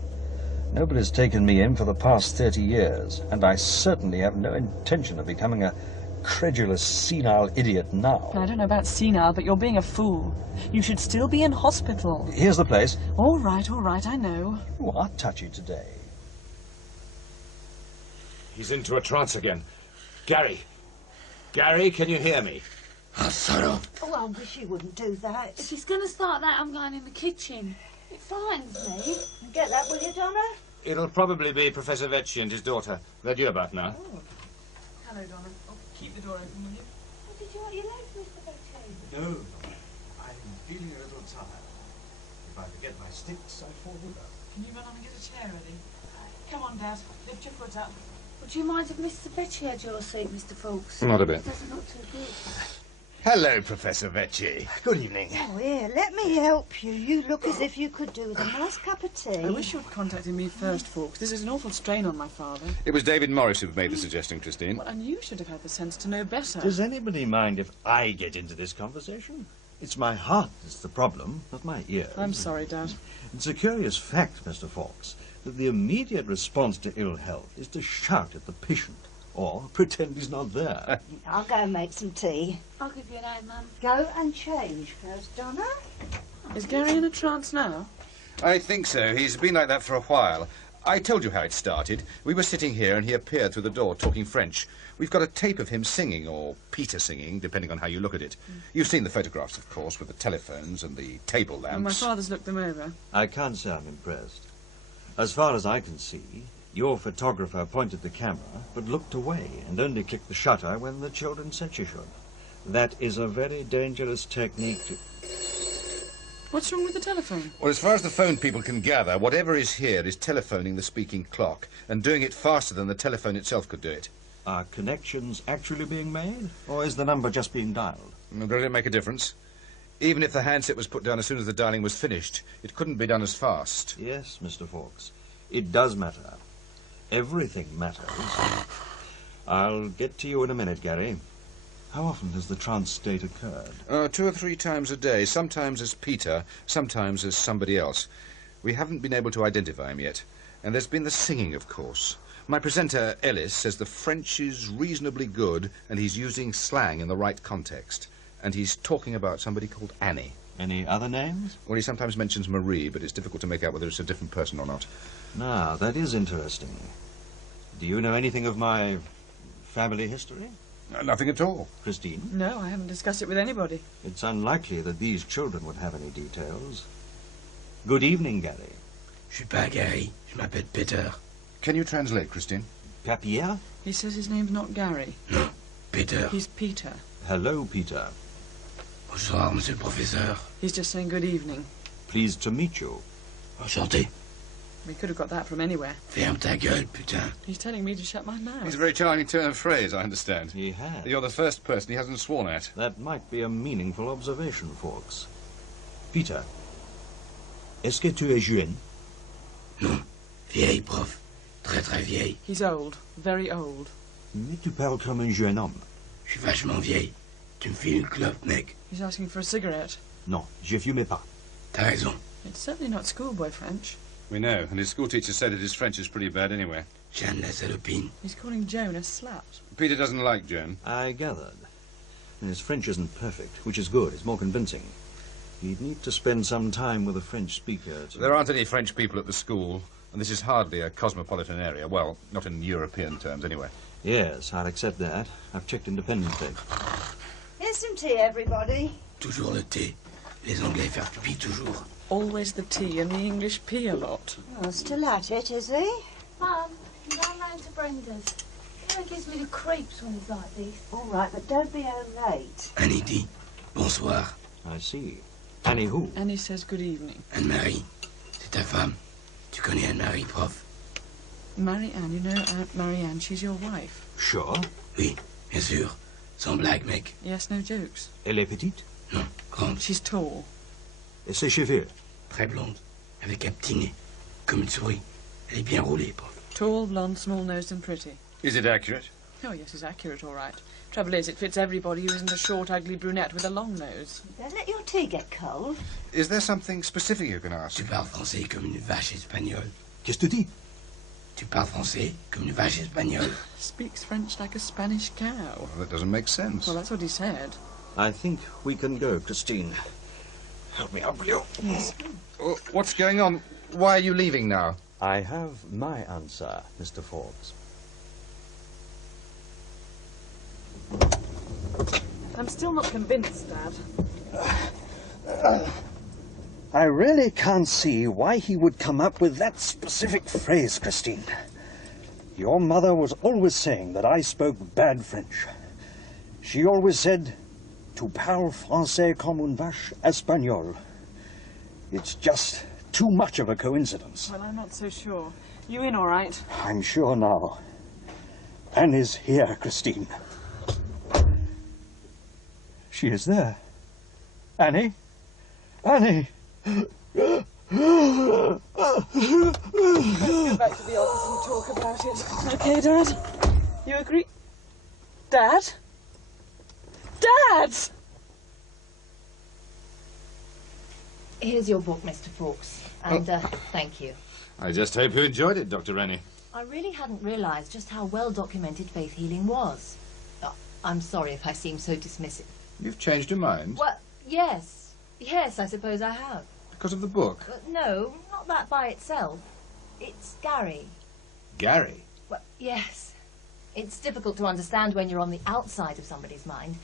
Nobody's taken me in for the past 30 years, and I certainly have no intention of becoming a credulous, senile idiot now. I don't know about senile, but you're being a fool. You should still be in hospital. Here's the place. All right, I know. You are touchy today. He's into a trance again. Gary, Gary, can you hear me? Oh, I wish you wouldn't do that. If he's going to start that, I'm going in the kitchen. It frightens me. Get that, will you, Donna? It'll probably be Professor Vecchi and his daughter. They're due about now. Hello, Donna. Oh, keep the door open, will you? Oh, did you want your legs, Mr. Vecchi? No, I'm feeling a little tired. If I forget my sticks, I fall over. Can you run on and get a chair ready? Come on, Dad. Lift your foot up. Would you mind if Mr. Vecchi had your seat, Mr. Fawkes? Not a bit. It doesn't look too good. Hello, Professor Vecchi. Good evening. Oh, here, let me help you. You look as if you could do with a nice cup of tea. I wish you'd contacted me first, Fawkes. This is an awful strain on my father. It was David Morris who made the suggestion, Christine. Well, and you should have had the sense to know better. Does anybody mind if I get into this conversation? It's my heart that's the problem, not my ears. I'm sorry, Dad. It's a curious fact, Mr. Fawkes, that the immediate response to ill health is to shout at the patient or pretend he's not there. I'll go and make some tea. I'll give you an hand, Mum. Go and change first, Donna. Is Gary in a trance now? I think so. He's been like that for a while. I told you how it started. We were sitting here and he appeared through the door talking French. We've got a tape of him singing, or Peter singing, depending on how you look at it. You've seen the photographs, of course, with the telephones and the table lamps. Well, my father's looked them over. I can't say I'm impressed. As far as I can see, your photographer pointed the camera, but looked away and only clicked the shutter when the children said she should. That is a very dangerous technique to... What's wrong with the telephone? Well, as far as the phone people can gather, whatever is here is telephoning the speaking clock, and doing it faster than the telephone itself could do it. Are connections actually being made, or is the number just being dialed? Well, does it make a difference? Even if the handset was put down as soon as the dialing was finished, it couldn't be done as fast. Yes, Mr. Fawkes. It does matter. Everything matters. I'll get to you in a minute, Gary. How often has the trance state occurred? 2 or 3 times a day, sometimes as Peter, sometimes as somebody else. We haven't been able to identify him yet. And there's been the singing, of course. My presenter, Ellis, says the French is reasonably good and he's using slang in the right context. And he's talking about somebody called Annie. Any other names? Well, he sometimes mentions Marie, but it's difficult to make out whether it's a different person or not. Now, that is interesting. Do you know anything of my family history? Nothing at all. Christine? No, I haven't discussed it with anybody. It's unlikely that these children would have any details. Good evening, Gary. Je suis pas Gary. Je m'appelle Peter. Can you translate, Christine? Pierre? He says his name's not Gary. No, Peter. He's Peter. Hello, Peter. Bonsoir, monsieur le professeur. He's just saying good evening. Pleased to meet you. Enchanté. We could have got that from anywhere. Ferme ta gueule, putain. He's telling me to shut my mouth. It's a very charming turn of phrase, I understand. He has. You're the first person he hasn't sworn at. That might be a meaningful observation, Fawkes. Peter, est-ce que tu es jeune? Non, vieille, prof. Très, très vieille. He's old. Very old. Mais tu parles comme un jeune homme. Je suis vachement vieille. Tu me files une clope, mec. He's asking for a cigarette. Non, je fume pas. T'as raison. It's certainly not schoolboy French. We know, and his schoolteacher said that his French is pretty bad anyway. Jeanne la salopine. He's calling Joan a slut. Peter doesn't like Joan. I gathered. And his French isn't perfect, which is good. It's more convincing. He'd need to spend some time with a French speaker. There aren't any French people at the school, and this is hardly a cosmopolitan area. Well, not in European terms, anyway. Yes, I'll accept that. I've checked independently. Here's some tea, everybody. Toujours le thé. Les Anglais faire pipi toujours. Always the tea, and the English pee a lot. Oh, still at it, is he? Mum, I'm going round to Brenda's. He gives me the creeps when he's like this. All right, but don't be home late. Annie dit bonsoir. I see. Annie who? Annie says good evening. Anne-Marie. C'est ta femme. Tu connais Anne-Marie, prof? Marianne, you know Aunt Marianne, she's your wife. Sure. Oui, bien sûr. Sans blague, mec. Yes, no jokes. Elle est petite? Non, grande. She's tall. Et ses cheveux? Très blonde, avec un petit nez, comme une souris. Elle est bien roulée, prof. Tall, blonde, small-nosed and pretty. Is it accurate? Oh, yes, it's accurate, all right. Trouble is, it fits everybody who isn't a short, ugly brunette with a long nose. Don't let your tea get cold. Is there something specific you can ask? Tu parles français comme une vache espagnole. Qu'est-ce que tu dis? Tu parles français comme une vache espagnole. Speaks French like a Spanish cow. Well, that doesn't make sense. Well, that's what he said. I think we can go, Christine. Help me up, will you? Yes. What's going on? Why are you leaving now? I have my answer, Mr. Forbes. I'm still not convinced, Dad. I really can't see why he would come up with that specific phrase, Christine. Your mother was always saying that I spoke bad French. She always said, "Tu parles français comme une vache espagnole." It's just too much of a coincidence. Well, I'm not so sure. You in all right? I'm sure now. Anne is here, Christine. She is there. Annie? Annie! Let's go back to the office and talk about it. Okay, Dad? You agree? Dad? Dad! Here's your book, Mr. Fawkes, and thank you. I just hope you enjoyed it, Dr. Rennie. I really hadn't realised just how well documented faith healing was. Oh, I'm sorry if I seem so dismissive. You've changed your mind? Well, yes. Yes, I suppose I have. Because of the book? No, not that by itself. It's Gary. Gary? Well, yes. It's difficult to understand when you're on the outside of somebody's mind.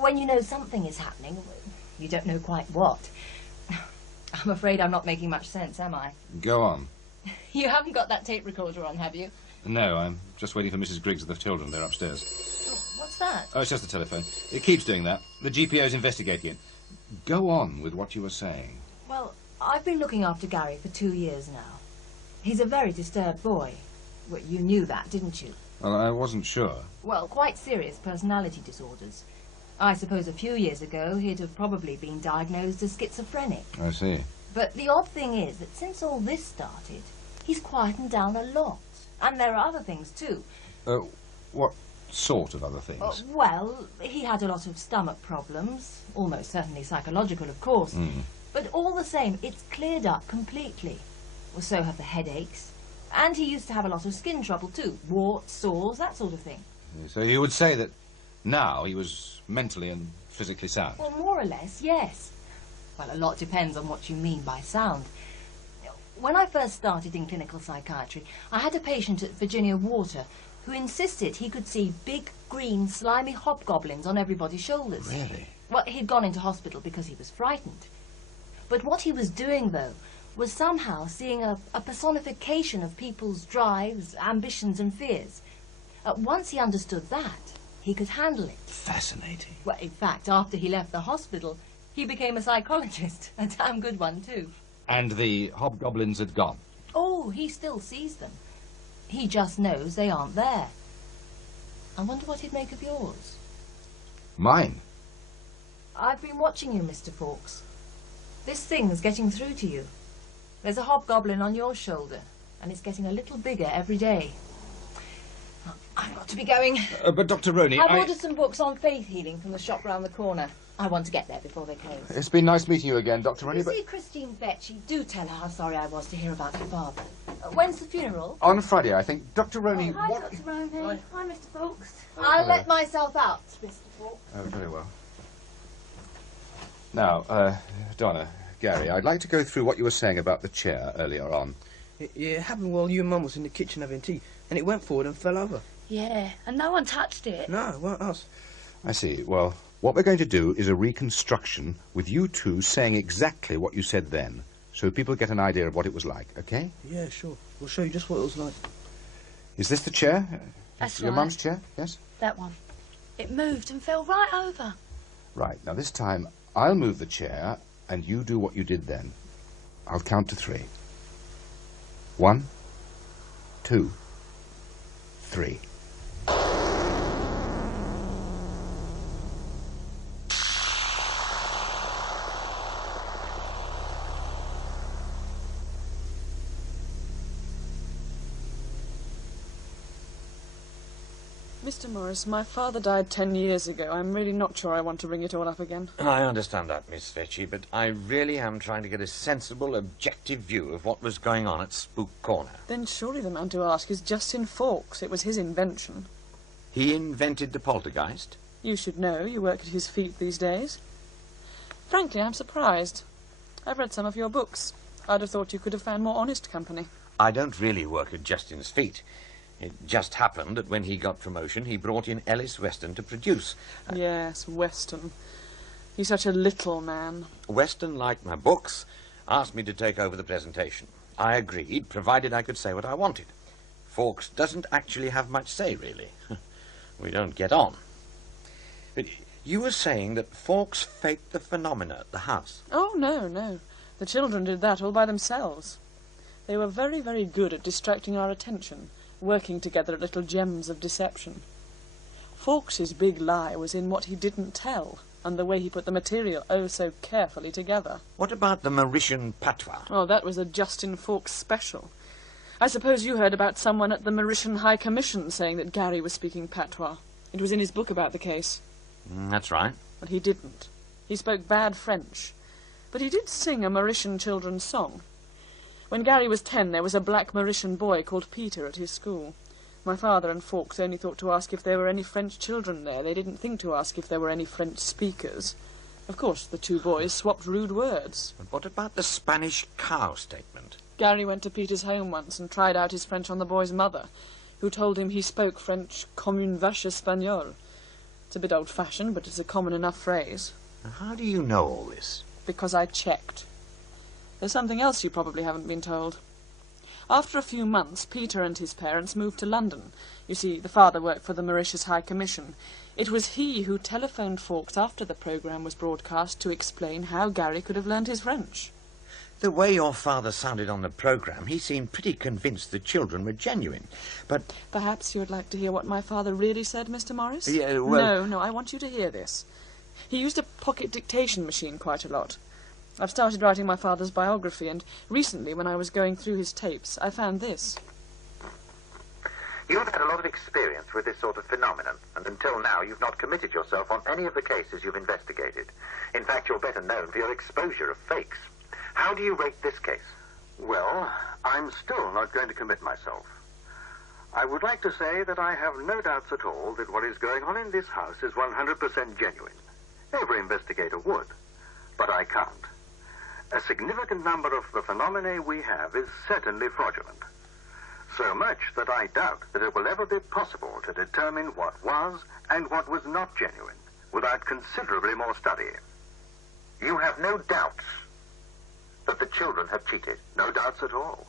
When you know something is happening, you don't know quite what. I'm afraid I'm not making much sense, am I? Go on. You haven't got that tape recorder on, have you? No, I'm just waiting for Mrs. Griggs and the children. They're upstairs. Oh, what's that? Oh, it's just the telephone. It keeps doing that. The GPO's investigating it. Go on with what you were saying. Well, I've been looking after Gary for 2 years now. He's a very disturbed boy. Well, you knew that, didn't you? Well, I wasn't sure. Well, quite serious personality disorders. I suppose a few years ago he'd have probably been diagnosed as schizophrenic. I see. But the odd thing is that since all this started, he's quietened down a lot. And there are other things too. What sort of other things? Well, he had a lot of stomach problems, almost certainly psychological, of course. But all the same, it's cleared up completely. Well, so have the headaches. And he used to have a lot of skin trouble too. Warts, sores, that sort of thing. So you would say that now he was mentally and physically sound? Well, more or less, yes. Well, a lot depends on what you mean by sound. When I first started in clinical psychiatry, I had a patient at Virginia Water who insisted he could see big, green, slimy hobgoblins on everybody's shoulders. Really? Well, he'd gone into hospital because he was frightened. But what he was doing, though, was somehow seeing a personification of people's drives, ambitions and fears. Once he understood that, he could handle it. Fascinating. Well, in fact, after he left the hospital, he became a psychologist, a damn good one, too. And the hobgoblins had gone? Oh, he still sees them. He just knows they aren't there. I wonder what he'd make of yours. Mine? I've been watching you, Mr. Fawkes. This thing's getting through to you. There's a hobgoblin on your shoulder, and it's getting a little bigger every day. I've got to be going. But Dr. Roney, I've ordered some books on faith healing from the shop round the corner. I want to get there before they close. It's been nice meeting you again, Dr. Roney, You but... see Christine Vetchy, do tell her how sorry I was to hear about her father. When's the funeral? On Friday, I think. Dr. Roney, Hi, what... Dr. Roney. Hi, Mr. Fawkes. Hello. I'll let myself out, Mr. Fawkes. Oh, very well. Now, Donna, Gary, I'd like to go through what you were saying about the chair earlier on. It happened while you and Mum was in the kitchen having tea, and it went forward and fell over. Yeah, and no one touched it. No, it weren't us. I see. Well, what we're going to do is a reconstruction with you two saying exactly what you said then, so people get an idea of what it was like, okay? Yeah, sure. We'll show you just what it was like. Is this the chair? That's Your right. mum's chair? Yes? That one. It moved and fell right over. Right. Now, this time, I'll move the chair, and you do what you did then. I'll count to 3. 1, 2, 3. Mr. Morris, my father died 10 years ago. I'm really not sure I want to bring it all up again. I understand that, Miss Vetchy, but I really am trying to get a sensible, objective view of what was going on at Spook Corner. Then surely the man to ask is Justin Fawkes. It was his invention. He invented the poltergeist? You should know. You work at his feet these days. Frankly, I'm surprised. I've read some of your books. I'd have thought you could have found more honest company. I don't really work at Justin's feet. It just happened that when he got promotion, he brought in Ellis Weston to produce. Yes, Weston. He's such a little man. Weston liked my books, asked me to take over the presentation. I agreed, provided I could say what I wanted. Fawkes doesn't actually have much say, really. We don't get on. But you were saying that Fawkes faked the phenomena at the house. Oh, no. The children did that all by themselves. They were very, very good at distracting our attention, working together at little gems of deception. Fawkes's big lie was in what he didn't tell, and the way he put the material oh so carefully together. What about the Mauritian patois? Oh, that was a Justin Fawkes special. I suppose you heard about someone at the Mauritian High Commission saying that Gary was speaking patois. It was in his book about the case. That's right. But he didn't. He spoke bad French. But he did sing a Mauritian children's song. When Gary was 10, there was a black Mauritian boy called Peter at his school. My father and Fawkes only thought to ask if there were any French children there. They didn't think to ask if there were any French speakers. Of course, the two boys swapped rude words. But what about the Spanish cow statement? Gary went to Peter's home once and tried out his French on the boy's mother, who told him he spoke French comme une vache espagnole. It's a bit old-fashioned, but it's a common enough phrase. How do you know all this? Because I checked. There's something else you probably haven't been told. After a few months, Peter and his parents moved to London. You see, the father worked for the Mauritius High Commission. It was he who telephoned Fawkes after the programme was broadcast to explain how Gary could have learned his French. The way your father sounded on the programme, he seemed pretty convinced the children were genuine. But perhaps you would like to hear what my father really said, Mr. Morris? Yeah, well... No, I want you to hear this. He used a pocket dictation machine quite a lot. I've started writing my father's biography, and recently, when I was going through his tapes, I found this. You've had a lot of experience with this sort of phenomenon, and until now you've not committed yourself on any of the cases you've investigated. In fact, you're better known for your exposure of fakes. How do you rate this case? Well, I'm still not going to commit myself. I would like to say that I have no doubts at all that what is going on in this house is 100% genuine. Every investigator would, but I can't. A significant number of the phenomena we have is certainly fraudulent. So much that I doubt that it will ever be possible to determine what was and what was not genuine without considerably more study. You have no doubts that the children have cheated? No doubts at all.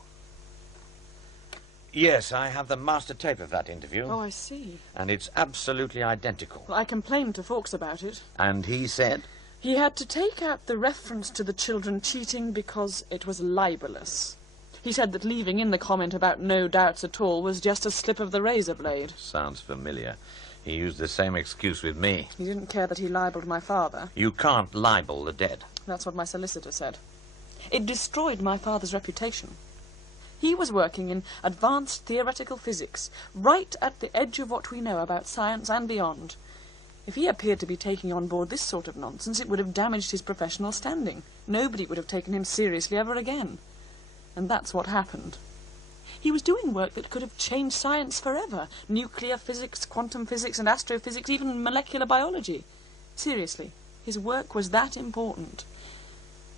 Yes, I have the master tape of that interview. Oh, I see. And it's absolutely identical. Well, I complained to Fawkes about it. And he said? He had to take out the reference to the children cheating because it was libelous. He said that leaving in the comment about no doubts at all was just a slip of the razor blade. Sounds familiar. He used the same excuse with me. He didn't care that he libelled my father. You can't libel the dead. That's what my solicitor said. It destroyed my father's reputation. He was working in advanced theoretical physics, right at the edge of what we know about science and beyond. If he appeared to be taking on board this sort of nonsense, it would have damaged his professional standing. Nobody would have taken him seriously ever again. And that's what happened. He was doing work that could have changed science forever. Nuclear physics, quantum physics and astrophysics, even molecular biology. Seriously, his work was that important.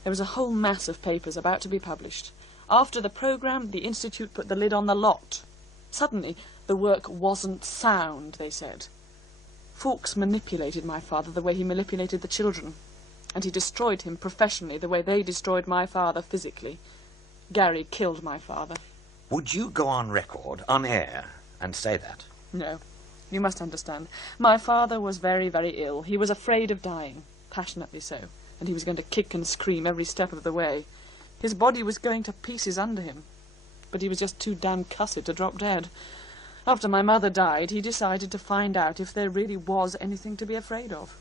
There was a whole mass of papers about to be published. After the programme, the Institute put the lid on the lot. Suddenly, the work wasn't sound, they said. Fawkes manipulated my father the way he manipulated the children. And he destroyed him professionally the way they destroyed my father physically. Gary killed my father. Would you go on record, on air, and say that? No. You must understand. My father was very, very ill. He was afraid of dying. Passionately so. And he was going to kick and scream every step of the way. His body was going to pieces under him. But he was just too damn cussed to drop dead. After my mother died, he decided to find out if there really was anything to be afraid of.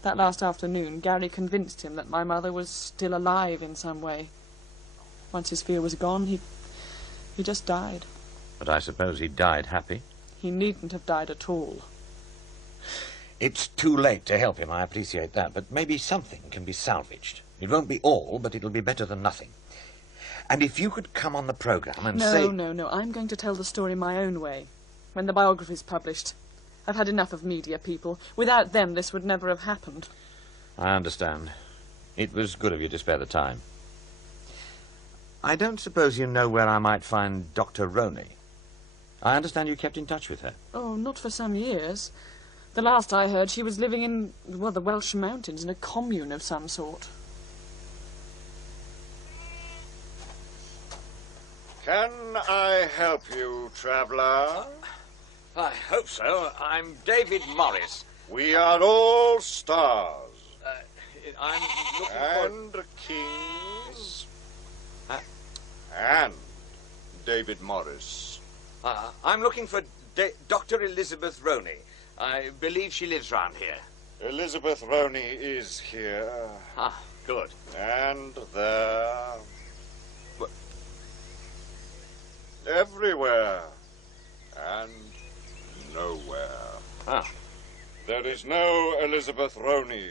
That last afternoon, Gary convinced him that my mother was still alive in some way. Once his fear was gone, he just died. But I suppose he died happy? He needn't have died at all. It's too late to help him, I appreciate that, but maybe something can be salvaged. It won't be all, but it'll be better than nothing. And if you could come on the programme and say... No, I'm going to tell the story my own way, when the biography's published. I've had enough of media people. Without them, this would never have happened. I understand. It was good of you to spare the time. I don't suppose you know where I might find Dr. Roney? I understand you kept in touch with her. Oh, not for some years. The last I heard, she was living in, well, the Welsh mountains, in a commune of some sort. Can I help you, traveller? I hope so. I'm David Morris. We are all stars. I'm looking and kings. And David Morris. I'm looking for Dr. Elizabeth Roney. I believe she lives round here. Elizabeth Roney is here. Ah, good. And there. Everywhere. And nowhere. Ah. There is no Elizabeth Roney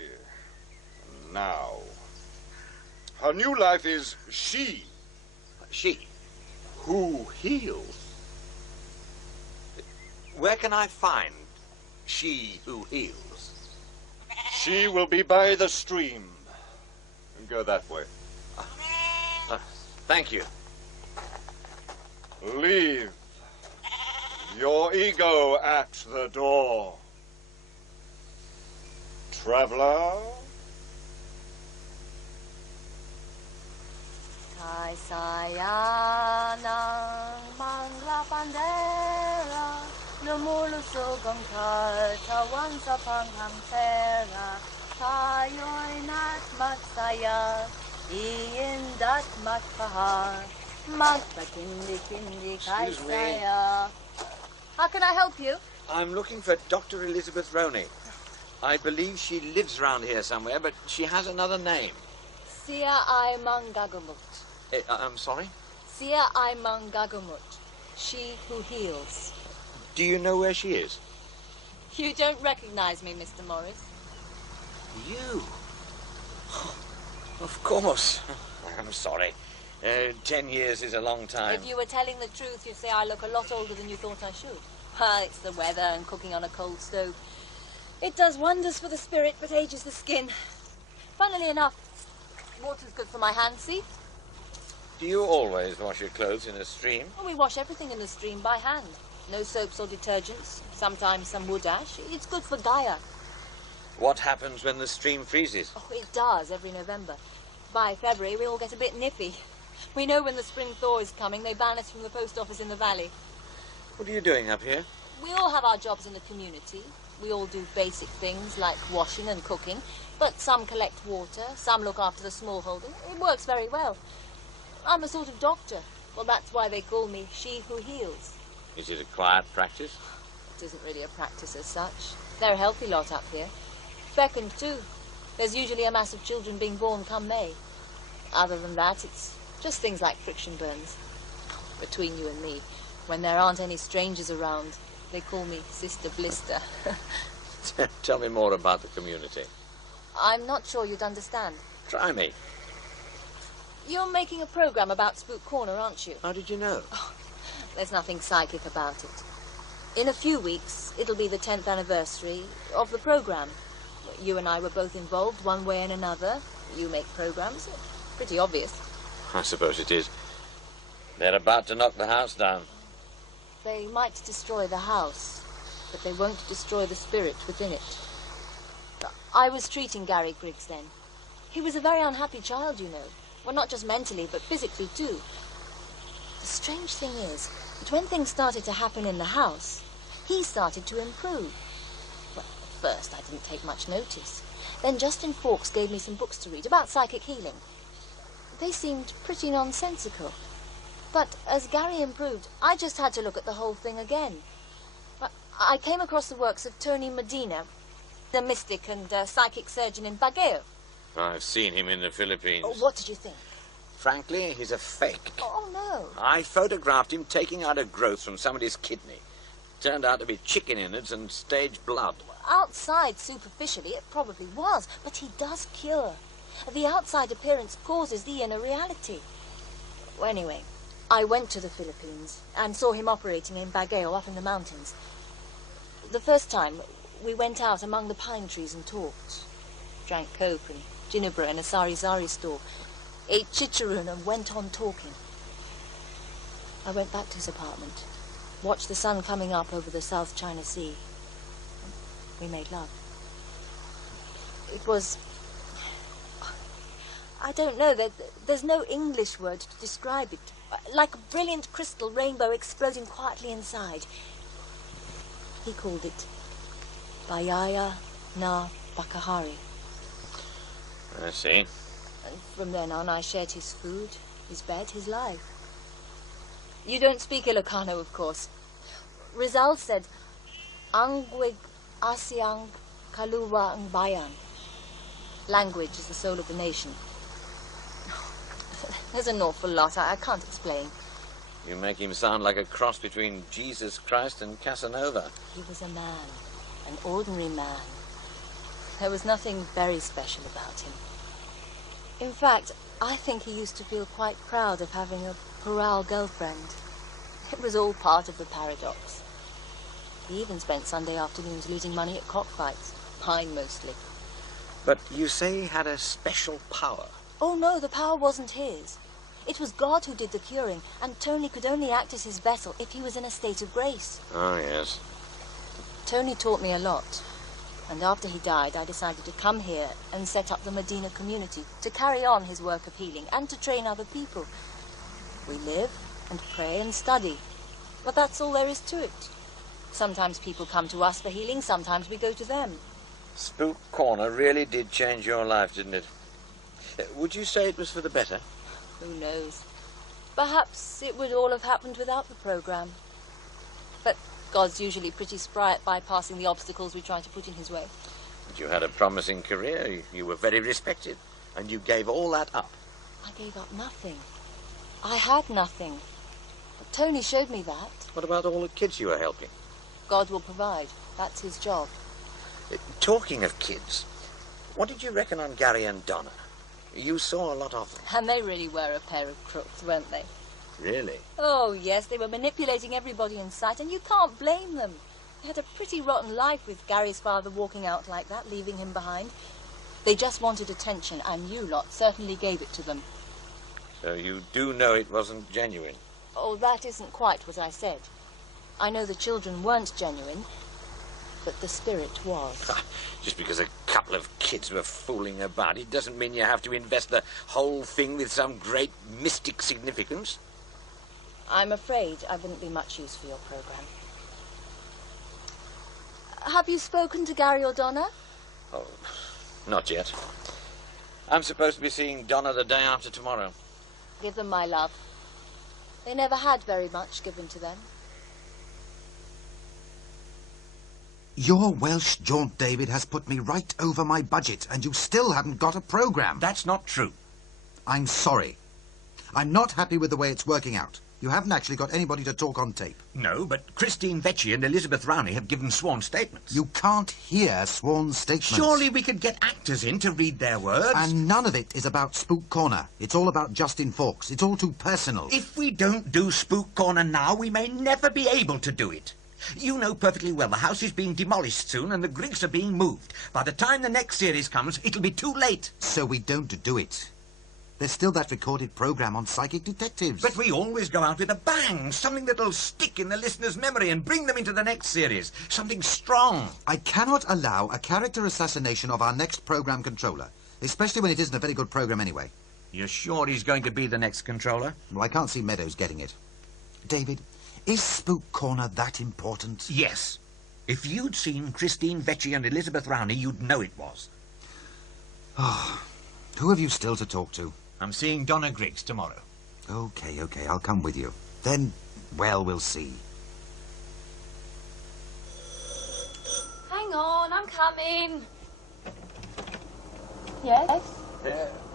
now. Her new life is she. She? Who heals. Where can I find she who heals? She will be by the stream. Go that way. Thank you. Leave your ego at the door. Traveller? Kay saya ng mga bandera, lumulusog ang katawan sa panghampera. Tayo'y na't magsaya, iinda't magpahal, magpatindi-tindi kay Excuse me. saya. How can I help you? I'm looking for Dr. Elizabeth Roney. I believe she lives round here somewhere, but she has another name. Sia ay manggagumot. I'm sorry? Sia ay manggagumot. She who heals. Do you know where she is? You don't recognize me, Mr. Morris. You? Of course. I'm sorry. 10 years is a long time. If you were telling the truth, you'd say I look a lot older than you thought I should. Well, it's the weather and cooking on a cold stove. It does wonders for the spirit, but ages the skin. Funnily enough, water's good for my hands, see? Do you always wash your clothes in a stream? Well, we wash everything in the stream by hand. No soaps or detergents, sometimes some wood ash. It's good for Gaia. What happens when the stream freezes? Oh, it does every November. By February, we all get a bit nippy. We know when the spring thaw is coming. They ban us from the post office in the valley. What are you doing up here? We all have our jobs in the community. We all do basic things like washing and cooking, but some collect water, some look after the smallholding. It works very well. I'm a sort of doctor. Well, that's why they call me she who heals. Is it a quiet practice? It isn't really a practice as such. They're a healthy lot up here. Fecund, too. There's usually a mass of children being born come May. Other than that, it's just things like friction burns. Between you and me, when there aren't any strangers around, they call me Sister Blister. Tell me more about the community. I'm not sure you'd understand. Try me. You're making a program about Spook Corner, aren't you? How did you know? Oh, there's nothing psychic about it. In a few weeks, it'll be the 10th anniversary of the program. You and I were both involved one way and another. You make programs. Pretty obvious. I suppose it is. They're about to knock the house down. They might destroy the house, but they won't destroy the spirit within it. I was treating Gary Griggs then. He was a very unhappy child, you know. Well, not just mentally, but physically too. The strange thing is that when things started to happen in the house, he started to improve. Well, at first I didn't take much notice. Then Justin Fawkes gave me some books to read about psychic healing. They seemed pretty nonsensical. But as Gary improved, I just had to look at the whole thing again. I came across the works of Tony Medina, the mystic and psychic surgeon in Baguio. I've seen him in the Philippines. Oh, what did you think? Frankly, he's a fake. Oh, no. I photographed him taking out a growth from somebody's kidney. Turned out to be chicken innards and stage blood. Outside, superficially, it probably was, but he does cure. The outside appearance causes the inner reality. Well, anyway, I went to the Philippines and saw him operating in Baguio up in the mountains. The first time, we went out among the pine trees and talked. Drank coke and ginebra in a sari-sari store. Ate chicharron and went on talking. I went back to his apartment. watched the sun coming up over the South China Sea. We made love. It was... I don't know, there's no English word to describe it. Like a brilliant crystal rainbow exploding quietly inside. He called it Bayaya na Bakahari. I see. And from then on I shared his food, his bed, his life. You don't speak Ilocano, of course. Rizal said, Angwig Asiang Kaluwa ang Bayan. Language is the soul of the nation. There's an awful lot I can't explain. You make him sound like a cross between Jesus Christ and Casanova. He was a man, an ordinary man. There was nothing very special about him. In fact, I think he used to feel quite proud of having a plural girlfriend. It was all part of the paradox. He even spent Sunday afternoons losing money at cockfights. Mine mostly. But you say he had a special power. Oh no, the power wasn't his. It was God who did the curing, and Tony could only act as his vessel if he was in a state of grace. Oh, yes. Tony taught me a lot. And after he died, I decided to come here and set up the Medina community, to carry on his work of healing and to train other people. We live and pray and study. But that's all there is to it. Sometimes people come to us for healing, sometimes we go to them. Spook Corner really did change your life, didn't it? Would you say it was for the better? Who knows? Perhaps it would all have happened without the program. But God's usually pretty spry at bypassing the obstacles we try to put in his way. But you had a promising career. You were very respected. And you gave all that up. I gave up nothing. I had nothing. But Tony showed me that. What about all the kids you were helping? God will provide. That's his job. Talking of kids, what did you reckon on Gary and Donna? You saw a lot of them. And they really were a pair of crooks, weren't they? Really? Oh, yes, they were manipulating everybody in sight, and you can't blame them. They had a pretty rotten life with Gary's father walking out like that, leaving him behind. They just wanted attention, and you lot certainly gave it to them. So you do know it wasn't genuine? Oh, that isn't quite what I said. I know the children weren't genuine, but the spirit was. Just because a couple of kids were fooling about, it doesn't mean you have to invest the whole thing with some great mystic significance. I'm afraid I wouldn't be much use for your program. Have you spoken to Gary or Donna? Oh, not yet. I'm supposed to be seeing Donna the day after tomorrow. Give them my love. They never had very much given to them. Your Welsh jaunt, David, has put me right over my budget, and you still haven't got a programme. That's not true. I'm sorry. I'm not happy with the way it's working out. You haven't actually got anybody to talk on tape. No, but Christine Vecchi and Elizabeth Rowney have given sworn statements. You can't hear sworn statements. Surely we could get actors in to read their words. And none of it is about Spook Corner. It's all about Justin Fawkes. It's all too personal. If we don't do Spook Corner now, we may never be able to do it. You know perfectly well the house is being demolished soon and the Griggs are being moved. By the time the next series comes, it'll be too late. So we don't do it. There's still that recorded programme on psychic detectives. But we always go out with a bang, something that'll stick in the listener's memory and bring them into the next series. Something strong. I cannot allow a character assassination of our next programme controller, especially when it isn't a very good programme anyway. You're sure he's going to be the next controller? Well, I can't see Meadows getting it. David, is Spook Corner that important? Yes. If you'd seen Christine Vecchi and Elizabeth Rowney, you'd know it was. Oh, who have you still to talk to? I'm seeing Donna Griggs tomorrow. Okay, I'll come with you. Then, well, we'll see. Hang on, I'm coming. Yes?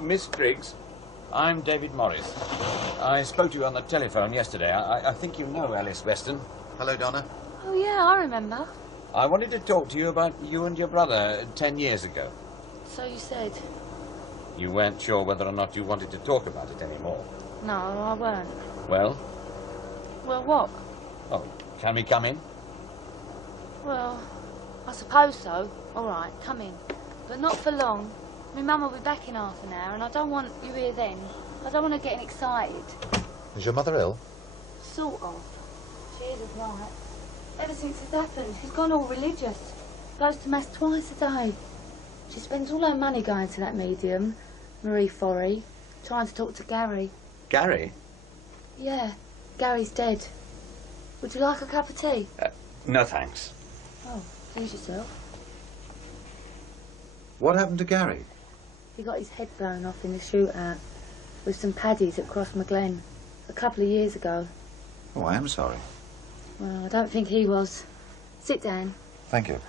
Miss Griggs, I'm David Morris. I spoke to you on the telephone yesterday. I think you know Alice Weston. Hello, Donna. Oh, yeah, I remember. I wanted to talk to you about you and your brother 10 years ago. So you said. You weren't sure whether or not you wanted to talk about it anymore. No, I weren't. Well? Well, what? Oh, can we come in? Well, I suppose so. All right, come in. But not for long. My mum will be back in half an hour, and I don't want you here then. I don't want her getting excited. Is your mother ill? Sort of. scared of night. Ever since it's happened, she's gone all religious. Goes to mass twice a day. She spends all her money going to that medium, Marie Forey, trying to talk to Gary. Gary? Yeah, Gary's dead. Would you like a cup of tea? No, thanks. Oh, please yourself. What happened to Gary? He got his head blown off in a shootout with some paddies at Crossmaglen a couple of years ago. Oh, I am sorry. Well, I don't think he was. Sit down. Thank you.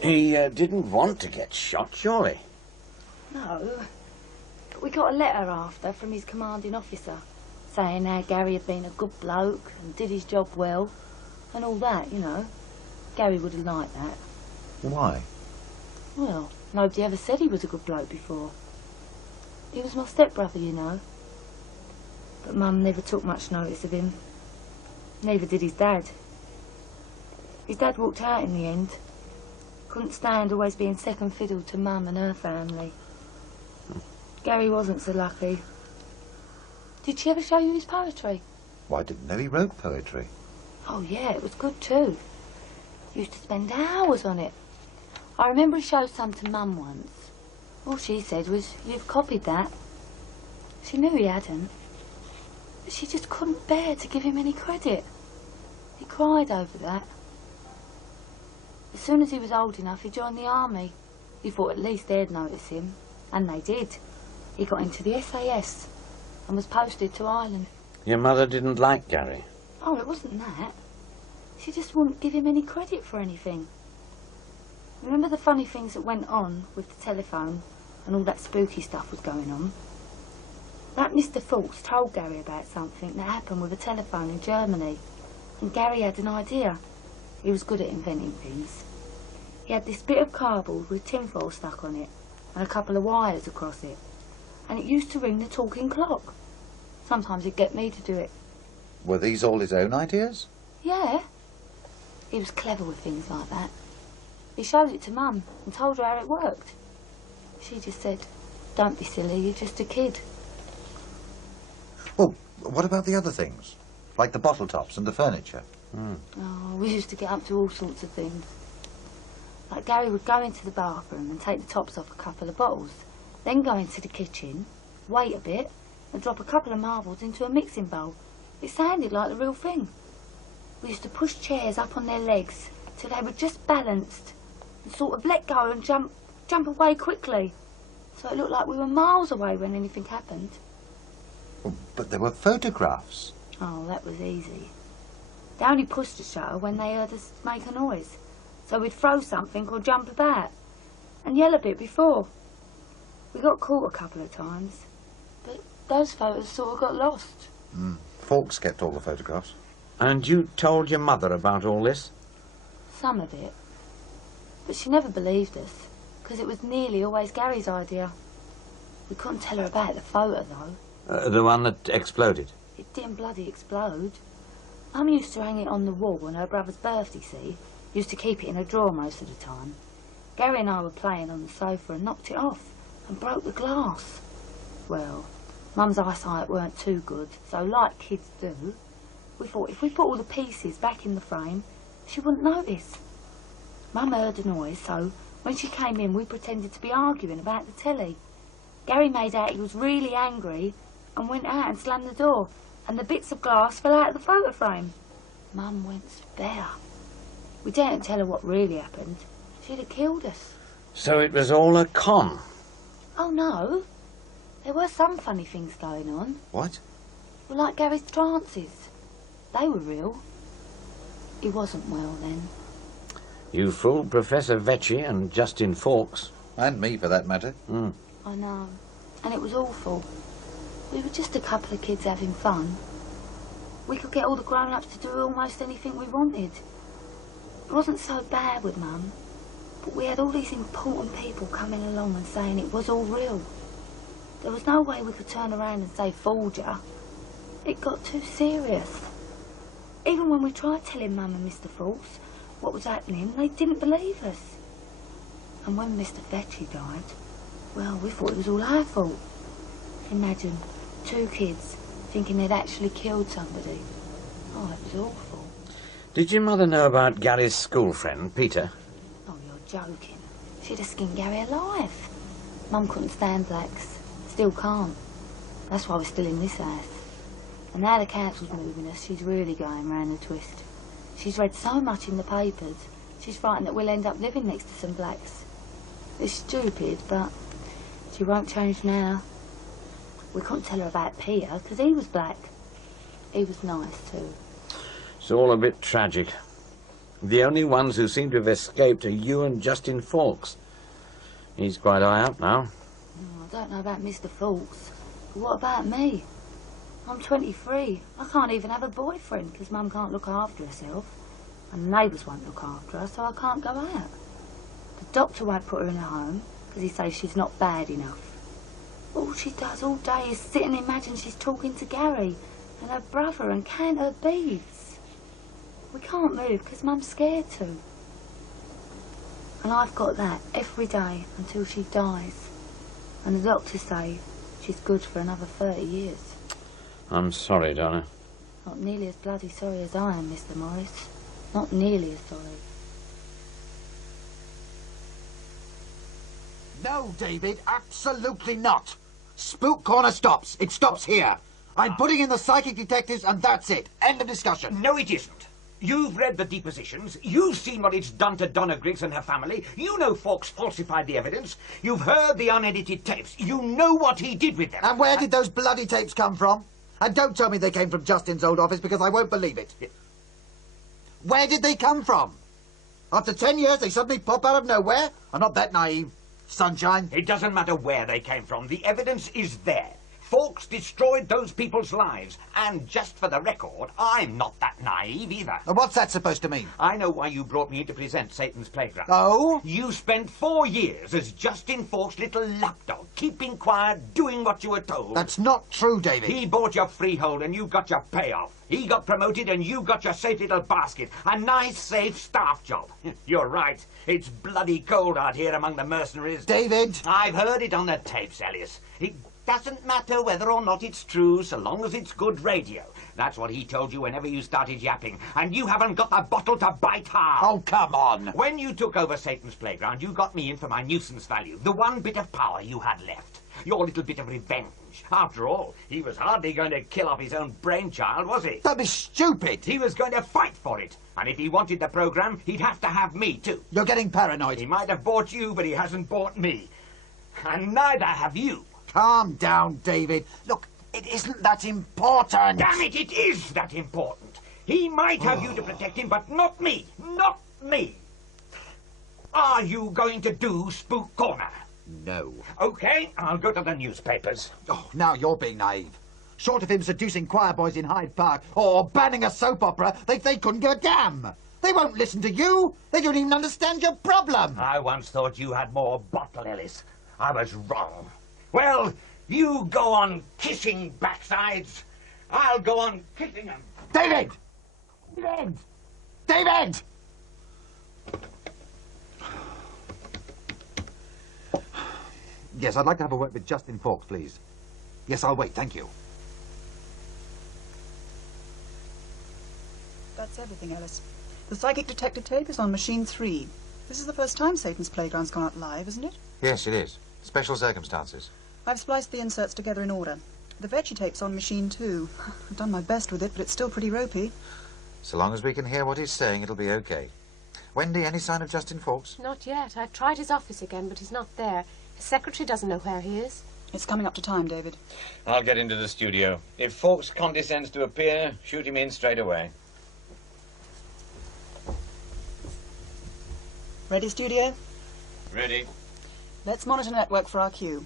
He didn't want to get shot, surely? No. We got a letter after from his commanding officer saying how Gary had been a good bloke and did his job well and all that, you know. Gary would have liked that. Why? Well, nobody ever said he was a good bloke before. He was my stepbrother, you know. But Mum never took much notice of him. Neither did his dad. His dad walked out in the end. Couldn't stand always being second fiddle to Mum and her family. Gary wasn't so lucky. Did she ever show you his poetry? Well, I didn't know he wrote poetry. Oh yeah, it was good too. Used to spend hours on it. I remember he showed some to Mum once. All she said was, "You've copied that." She knew he hadn't. But she just couldn't bear to give him any credit. He cried over that. As soon as he was old enough, he joined the army. He thought at least they'd notice him. And they did. He got into the SAS and was posted to Ireland. Your mother didn't like Gary? Oh, it wasn't that. She just wouldn't give him any credit for anything. Remember the funny things that went on with the telephone and all that spooky stuff was going on? That Mr. Fawkes told Gary about something that happened with a telephone in Germany, and Gary had an idea. He was good at inventing things. He had this bit of cardboard with tinfoil stuck on it and a couple of wires across it, and it used to ring the talking clock. Sometimes he'd get me to do it. Were these all his own ideas? Yeah. He was clever with things like that. He showed it to Mum and told her how it worked. She just said, "Don't be silly, you're just a kid." Well, what about the other things? Like the bottle tops and the furniture? Oh, we used to get up to all sorts of things. Like Gary would go into the bathroom and take the tops off a couple of bottles, then go into the kitchen, wait a bit, and drop a couple of marbles into a mixing bowl. It sounded like the real thing. We used to push chairs up on their legs till they were just balanced and sort of let go and jump away quickly, so it looked like we were miles away when anything happened. Oh, but there were photographs. Oh, that was easy. They only pushed the shutter when they heard us make a noise, so we'd throw something or jump about and yell a bit before. We got caught a couple of times, but those photos sort of got lost. Fawkes kept all the photographs. And you told your mother about all this? Some of it. But she never believed us, because it was nearly always Gary's idea. We couldn't tell her about the photo, though. The one that exploded? It didn't bloody explode. Mum used to hang it on the wall on her brother's birthday, see? Used to keep it in a drawer most of the time. Gary and I were playing on the sofa and knocked it off and broke the glass. Well, Mum's eyesight weren't too good, so like kids do, we thought if we put all the pieces back in the frame, she wouldn't notice. Mum heard a noise, so when she came in, we pretended to be arguing about the telly. Gary made out he was really angry and went out and slammed the door, and the bits of glass fell out of the photo frame. Mum went spare. We daren't tell her what really happened. She'd have killed us. So it was all a con? Oh, no. There were some funny things going on. What? Well, like Gary's trances. They were real. He wasn't well then. You fooled Professor Vetchy and Justin Fawkes. And me, for that matter. I know. And it was awful. We were just a couple of kids having fun. We could get all the grown-ups to do almost anything we wanted. It wasn't so bad with Mum, but we had all these important people coming along and saying it was all real. There was no way we could turn around and say, "Fooled ya." It got too serious. Even when we tried telling Mum and Mr. Fawkes what was happening, they didn't believe us. And when Mr. Vetchy died, well, we thought it was all our fault. Imagine, 2 kids thinking they'd actually killed somebody. Oh, it was awful. Did your mother know about Gary's school friend, Peter? Oh, you're joking. She'd have skinned Gary alive. Mum couldn't stand blacks. Still can't. That's why we're still in this house. And now the council's moving us, she's really going round the twist. She's read so much in the papers, she's frightened that we'll end up living next to some blacks. It's stupid, but she won't change now. We couldn't tell her about Peter, because he was black. He was nice, too. It's all a bit tragic. The only ones who seem to have escaped are you and Justin Fawkes. He's quite high up now. Oh, I don't know about Mr. Fawkes, but what about me? I'm 23. I can't even have a boyfriend because Mum can't look after herself. And the neighbours won't look after her, so I can't go out. The doctor won't put her in a home because he says she's not bad enough. All she does all day is sit and imagine she's talking to Gary and her brother and count her beads. We can't move because Mum's scared to. And I've got that every day until she dies. And the doctors say she's good for another 30 years. I'm sorry, Donna. Not nearly as bloody sorry as I am, Mr. Morris. Not nearly as sorry. No, David, absolutely not. Spook Corner stops. It stops here. I'm putting in the psychic detectives and that's it. End of discussion. No, it isn't. You've read the depositions. You've seen what it's done to Donna Griggs and her family. You know Fawkes falsified the evidence. You've heard the unedited tapes. You know what he did with them. And where did those bloody tapes come from? And don't tell me they came from Justin's old office because I won't believe it. Where did they come from? After 10 years they suddenly pop out of nowhere? I'm not that naive, sunshine. It doesn't matter where they came from. The evidence is there. Fawkes destroyed those people's lives. And just for the record, I'm not that naive either. And what's that supposed to mean? I know why you brought me in to present Satan's Playground. Oh? You spent 4 years as Justin Fawkes' little lapdog, keeping quiet, doing what you were told. That's not true, David. He bought your freehold and you got your payoff. He got promoted and you got your safe little basket. A nice, safe staff job. You're right. It's bloody cold out here among the mercenaries. David! I've heard it on the tapes, Alice. It doesn't matter whether or not it's true, so long as it's good radio. That's what he told you whenever you started yapping. And you haven't got the bottle to bite hard. Oh, come on. When you took over Satan's Playground, you got me in for my nuisance value. The one bit of power you had left. Your little bit of revenge. After all, he was hardly going to kill off his own brainchild, was he? That'd be stupid. He was going to fight for it. And if he wanted the program, he'd have to have me, too. You're getting paranoid. He might have bought you, but he hasn't bought me. And neither have you. Calm down, David. Look, it isn't that important. Damn it, it is that important. He might have you to protect him, but not me. Not me. Are you going to do Spook Corner? No. Okay, I'll go to the newspapers. Oh, now you're being naive. Short of him seducing choir boys in Hyde Park or banning a soap opera, they couldn't give a damn. They won't listen to you. They don't even understand your problem. I once thought you had more bottle, Ellis. I was wrong. Well, you go on kissing backsides. I'll go on kicking them. David! David! David! Yes, I'd like to have a word with Justin Fawkes, please. Yes, I'll wait, thank you. That's everything, Alice. The psychic detective tape is on machine 3. This is the first time Satan's Playground's gone out live, isn't it? Yes, it is. Special circumstances. I've spliced the inserts together in order. The Veggie tape's on machine 2. I've done my best with it, but it's still pretty ropey. So long as we can hear what he's saying, it'll be okay. Wendy, any sign of Justin Fawkes? Not yet. I've tried his office again, but he's not there. His secretary doesn't know where he is. It's coming up to time, David. I'll get into the studio. If Fawkes condescends to appear, shoot him in straight away. Ready, studio? Ready. Let's monitor network for our cue.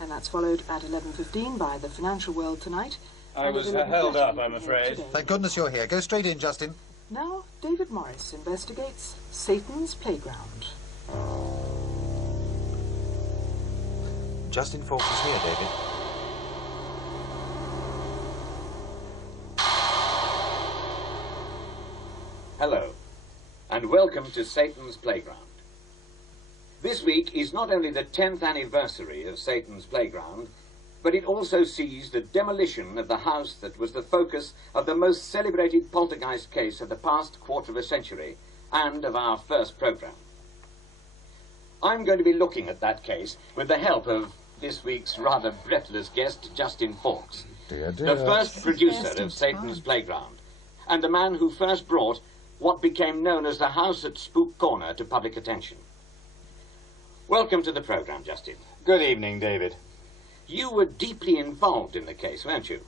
And that's followed at 11:15 by the Financial World Tonight. I was held up, I'm afraid. Thank goodness you're here. Go straight in, Justin. Now, David Morris investigates Satan's Playground. Justin Fawkes is here, David. Hello, and welcome to Satan's Playground. This week is not only the 10th anniversary of Satan's Playground, but it also sees the demolition of the house that was the focus of the most celebrated poltergeist case of the past quarter of a century and of our first programme. I'm going to be looking at that case with the help of this week's rather breathless guest, Justin Fawkes, Dear. the first producer of Satan's Playground, and the man who first brought what became known as the house at Spook Corner to public attention. Welcome to the programme, Justin. Good evening, David. You were deeply involved in the case, weren't you?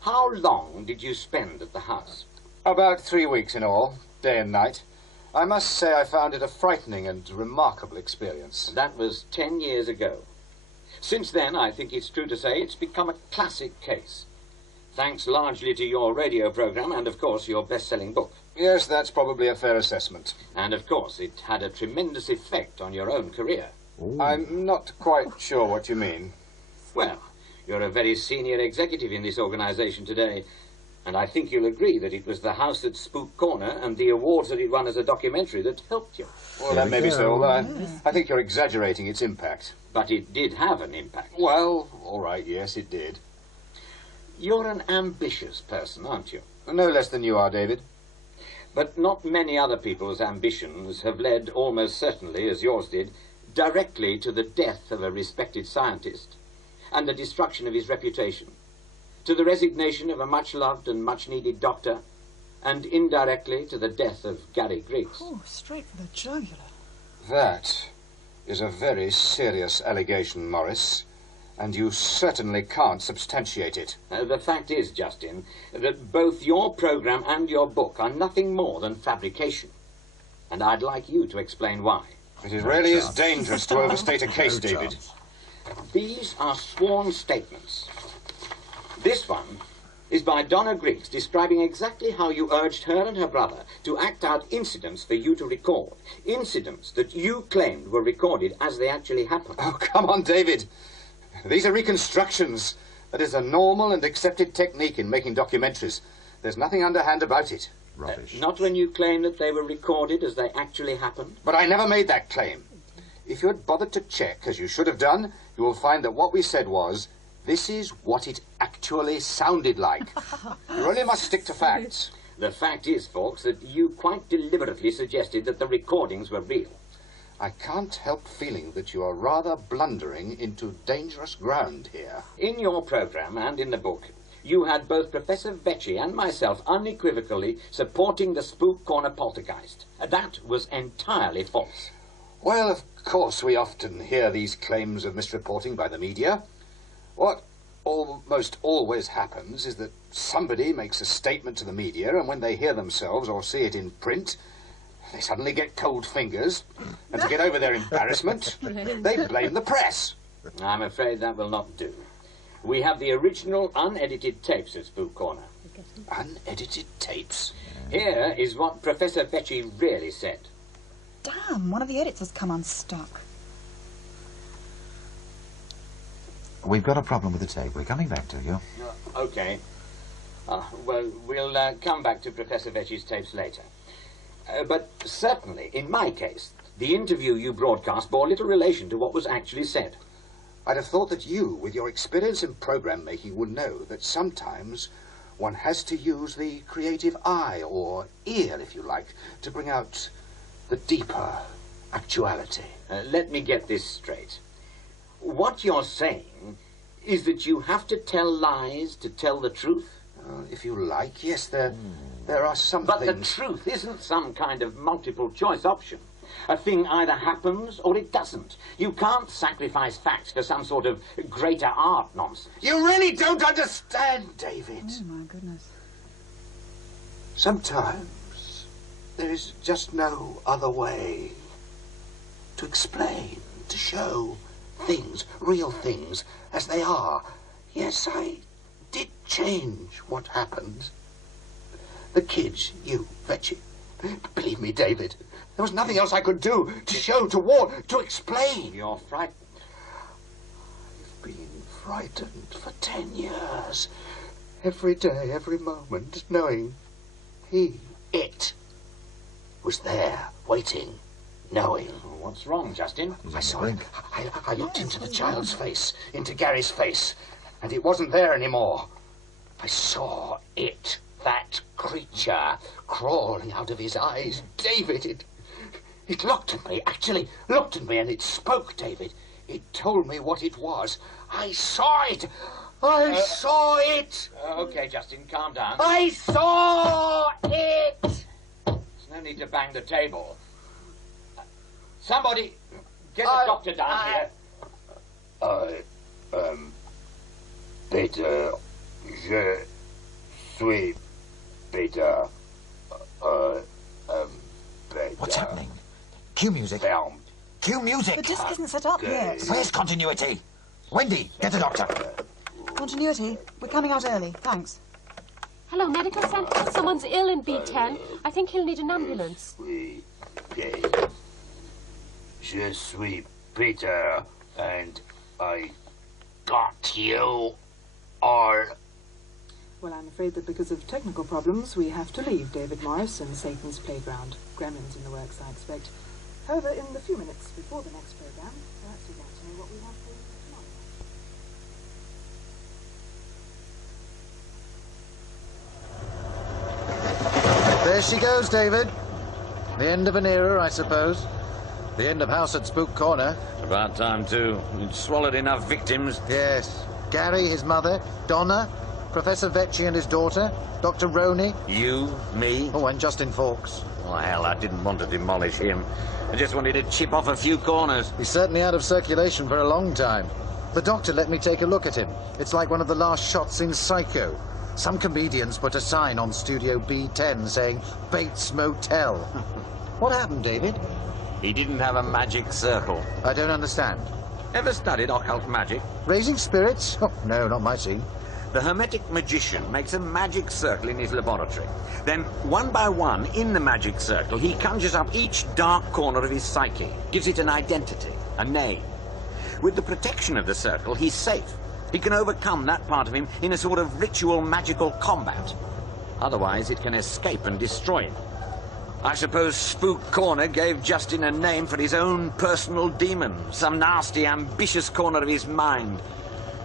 How long did you spend at the house? About 3 weeks in all, day and night. I must say I found it a frightening and remarkable experience. That was 10 years ago. Since then, I think it's true to say it's become a classic case. Thanks largely to your radio programme and, of course, your best-selling book. Yes, that's probably a fair assessment. And, of course, it had a tremendous effect on your own career. Ooh. I'm not quite sure what you mean. Well, you're a very senior executive in this organisation today, and I think you'll agree that it was the house at Spook Corner and the awards that it won as a documentary that helped you. Well, that may be so. I think you're exaggerating its impact. But it did have an impact. Well, all right, yes, it did. You're an ambitious person, aren't you? No less than you are, David. But not many other people's ambitions have led, almost certainly, as yours did, directly to the death of a respected scientist and the destruction of his reputation, to the resignation of a much-loved and much-needed doctor, and indirectly to the death of Gary Griggs. Oh, straight for the jugular. That is a very serious allegation, Morris, and you certainly can't substantiate it. The fact is, Justin, that both your programme and your book are nothing more than fabrication, and I'd like you to explain why. It really is dangerous to overstate a case, David. These are sworn statements. This one is by Donna Griggs, describing exactly how you urged her and her brother to act out incidents for you to record. Incidents that you claimed were recorded as they actually happened. Oh, come on, David. These are reconstructions. That is a normal and accepted technique in making documentaries. There's nothing underhand about it. Rubbish. Not when you claim that they were recorded as they actually happened? But I never made that claim. If you had bothered to check, as you should have done, you will find that what we said was, this is what it actually sounded like. You really must stick to facts. The fact is, folks, that you quite deliberately suggested that the recordings were real. I can't help feeling that you are rather blundering into dangerous ground here. In your programme and in the book, you had both Professor Vecchi and myself unequivocally supporting the Spook Corner poltergeist. That was entirely false. Well, of course, we often hear these claims of misreporting by the media. What almost always happens is that somebody makes a statement to the media, and when they hear themselves or see it in print, they suddenly get cold fingers, and to get over their embarrassment, they blame the press. I'm afraid that will not do. We have the original unedited tapes at Spook Corner. Unedited tapes? Here is what Professor Vecchi really said. Damn, one of the edits has come unstuck. We've got a problem with the tape. We're coming back to you. OK. Well, we'll come back to Professor Vecchi's tapes later. But certainly, in my case, the interview you broadcast bore little relation to what was actually said. I'd have thought that you, with your experience in programme making, would know that sometimes one has to use the creative eye, or ear, if you like, to bring out the deeper actuality. Let me get this straight. What you're saying is that you have to tell lies to tell the truth? If you like, yes, there are some But things... the truth isn't some kind of multiple-choice option. A thing either happens or it doesn't. You can't sacrifice facts for some sort of greater art nonsense. You really don't understand, David. Oh, my goodness. Sometimes there is just no other way to explain, to show things, real things, as they are. Yes, I did change what happened. The kids, you, Vecchi. Believe me, David, there was nothing else I could do to show, to warn, to explain. You're frightened. I've been frightened for 10 years. Every day, every moment, knowing it was there, waiting, knowing. What's wrong, Justin? I saw it. I looked into the child's face, into Gary's face, and it wasn't there anymore. I saw it, that creature, crawling out of his eyes. David, it looked at me, actually looked at me, and it spoke, David. It told me what it was. I saw it. I saw it. Okay, Justin, calm down. I saw it. There's no need to bang the table. Somebody, get a doctor down here. Peter, je suis Peter. What's happening? Cue music. Cue music. The disc isn't set up yet. Where's continuity? Wendy, get the doctor. Continuity. We're coming out early. Thanks. Hello, medical centre. Someone's ill in B10. I think he'll need an ambulance. Je suis Peter, and I got you all. Well, I'm afraid that because of technical problems, we have to leave David Morris and Satan's Playground. Gremlins in the works, I expect. However, in the few minutes before the next programme, perhaps you'd like to know what we have for you tomorrow. There she goes, David. The end of an era, I suppose. The end of House at Spook Corner. About time, too. You'd swallowed enough victims. Yes. Gary, his mother, Donna, Professor Vecchi and his daughter, Dr. Roney. You, me. Oh, and Justin Fawkes. Oh, hell, I didn't want to demolish him. I just wanted to chip off a few corners. He's certainly out of circulation for a long time. The doctor let me take a look at him. It's like one of the last shots in Psycho. Some comedians put a sign on Studio B10 saying, Bates Motel. What happened, David? He didn't have a magic circle. I don't understand. Ever studied occult magic? Raising spirits? Oh, no, not my scene. The Hermetic magician makes a magic circle in his laboratory. Then, one by one, in the magic circle, he conjures up each dark corner of his psyche, gives it an identity, a name. With the protection of the circle, he's safe. He can overcome that part of him in a sort of ritual magical combat. Otherwise, it can escape and destroy him. I suppose Spook Corner gave Justin a name for his own personal demon, some nasty, ambitious corner of his mind.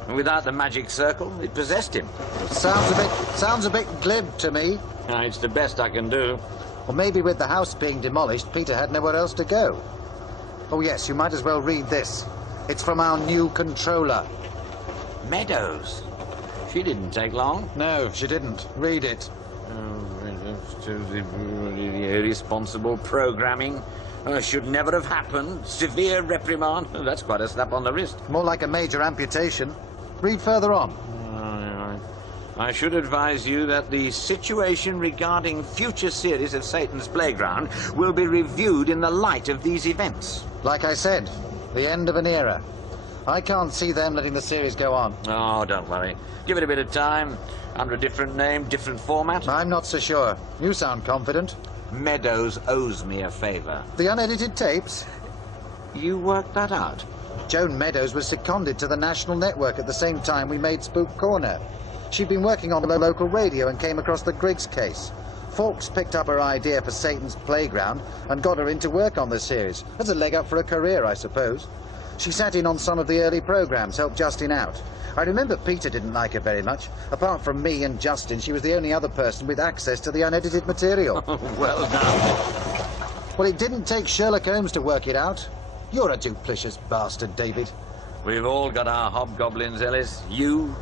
And without the magic circle, it possessed him. Sounds a bit glib to me. It's the best I can do. Or maybe with the house being demolished, Peter had nowhere else to go. Oh, yes, you might as well read this. It's from our new controller. Meadows. She didn't take long. No, she didn't. Read it. Irresponsible programming. Should never have happened. Severe reprimand. That's quite a slap on the wrist. More like a major amputation. Read further on. I should advise you that the situation regarding future series of Satan's Playground will be reviewed in the light of these events. Like I said, the end of an era. I can't see them letting the series go on. Oh, don't worry. Give it a bit of time. Under a different name, different format. I'm not so sure. You sound confident. Meadows owes me a favour. The unedited tapes? You worked that out? Joan Meadows was seconded to the national network at the same time we made Spook Corner. She'd been working on the local radio and came across the Griggs case. Fawkes picked up her idea for Satan's Playground and got her into work on the series. That's a leg up for a career, I suppose. She sat in on some of the early programmes, helped Justin out. I remember Peter didn't like her very much. Apart from me and Justin, she was the only other person with access to the unedited material. Well done. Well, it didn't take Sherlock Holmes to work it out. You're a duplicitous bastard, David. We've all got our hobgoblins, Ellis. You,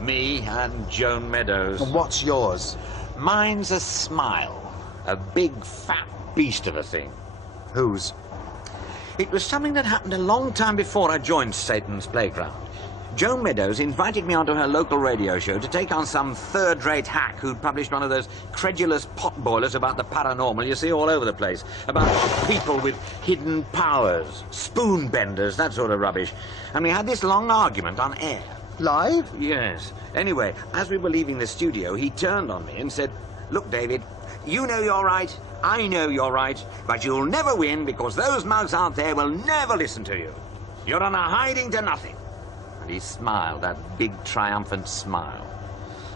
me, and Joan Meadows. And what's yours? Mine's a smile. A big, fat beast of a thing. Whose? It was something that happened a long time before I joined Satan's Playground. Joan Meadows invited me onto her local radio show to take on some third-rate hack who'd published one of those credulous potboilers about the paranormal you see all over the place. About people with hidden powers, spoon benders, that sort of rubbish. And we had this long argument on air. Live? Yes. Anyway, as we were leaving the studio, he turned on me and said, "Look, David, you know you're right, I know you're right, but you'll never win because those mugs out there will never listen to you. You're on a hiding to nothing." And he smiled, that big triumphant smile.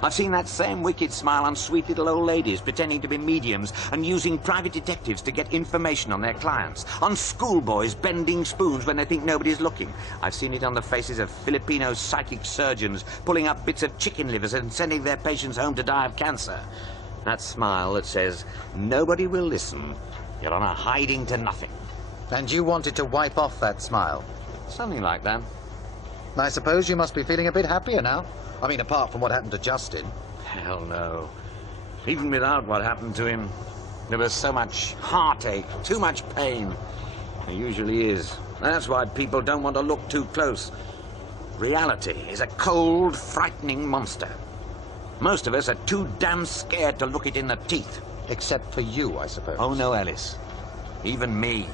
I've seen that same wicked smile on sweet little old ladies pretending to be mediums and using private detectives to get information on their clients. On schoolboys bending spoons when they think nobody's looking. I've seen it on the faces of Filipino psychic surgeons pulling up bits of chicken livers and sending their patients home to die of cancer. That smile that says, nobody will listen. You're on a hiding to nothing. And you wanted to wipe off that smile? Something like that. I suppose you must be feeling a bit happier now. I mean, apart from what happened to Justin. Hell no. Even without what happened to him, there was so much heartache, too much pain. There usually is. That's why people don't want to look too close. Reality is a cold, frightening monster. Most of us are too damn scared to look it in the teeth. Except for you, I suppose. Oh, no, Ellis. Even me.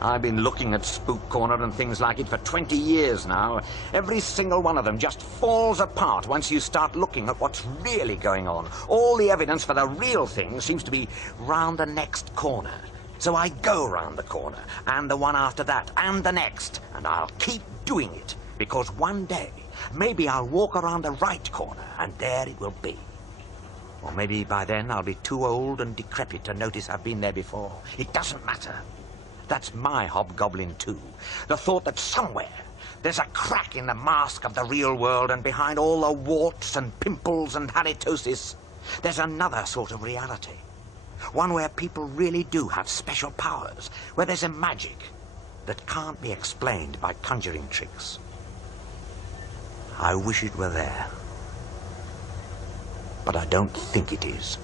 I've been looking at Spook Corner and things like it for 20 years now. Every single one of them just falls apart once you start looking at what's really going on. All the evidence for the real thing seems to be round the next corner. So I go round the corner, and the one after that, and the next, and I'll keep doing it, because one day, maybe I'll walk around the right corner, and there it will be. Or maybe by then I'll be too old and decrepit to notice I've been there before. It doesn't matter. That's my hobgoblin too. The thought that somewhere there's a crack in the mask of the real world, and behind all the warts and pimples and halitosis, there's another sort of reality. One where people really do have special powers, where there's a magic that can't be explained by conjuring tricks. I wish it were there. But I don't think it is.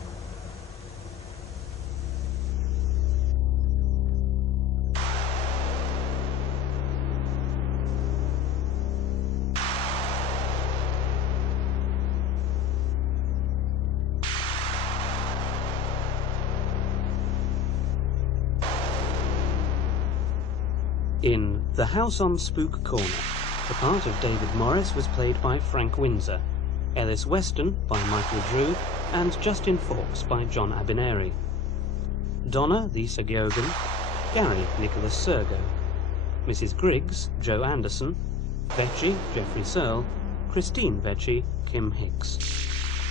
In The House on Spook Corner, the part of David Morris was played by Frank Windsor, Ellis Weston by Michael Drew, and Justin Fawkes by John Abineri. Donna, Lisa Giogan, Gary, Nicholas Sergo, Mrs. Griggs, Joe Anderson, Vetchi, Jeffrey Searle, Christine Vetchi, Kim Hicks,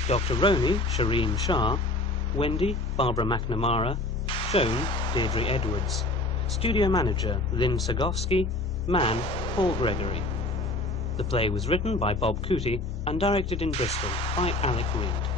Dr. Roney, Shireen Shah, Wendy, Barbara McNamara, Joan, Deirdre Edwards, Studio Manager, Lynn Sagofsky, Man, Paul Gregory. The play was written by Bob Couttie and directed in Bristol by Alec Reed.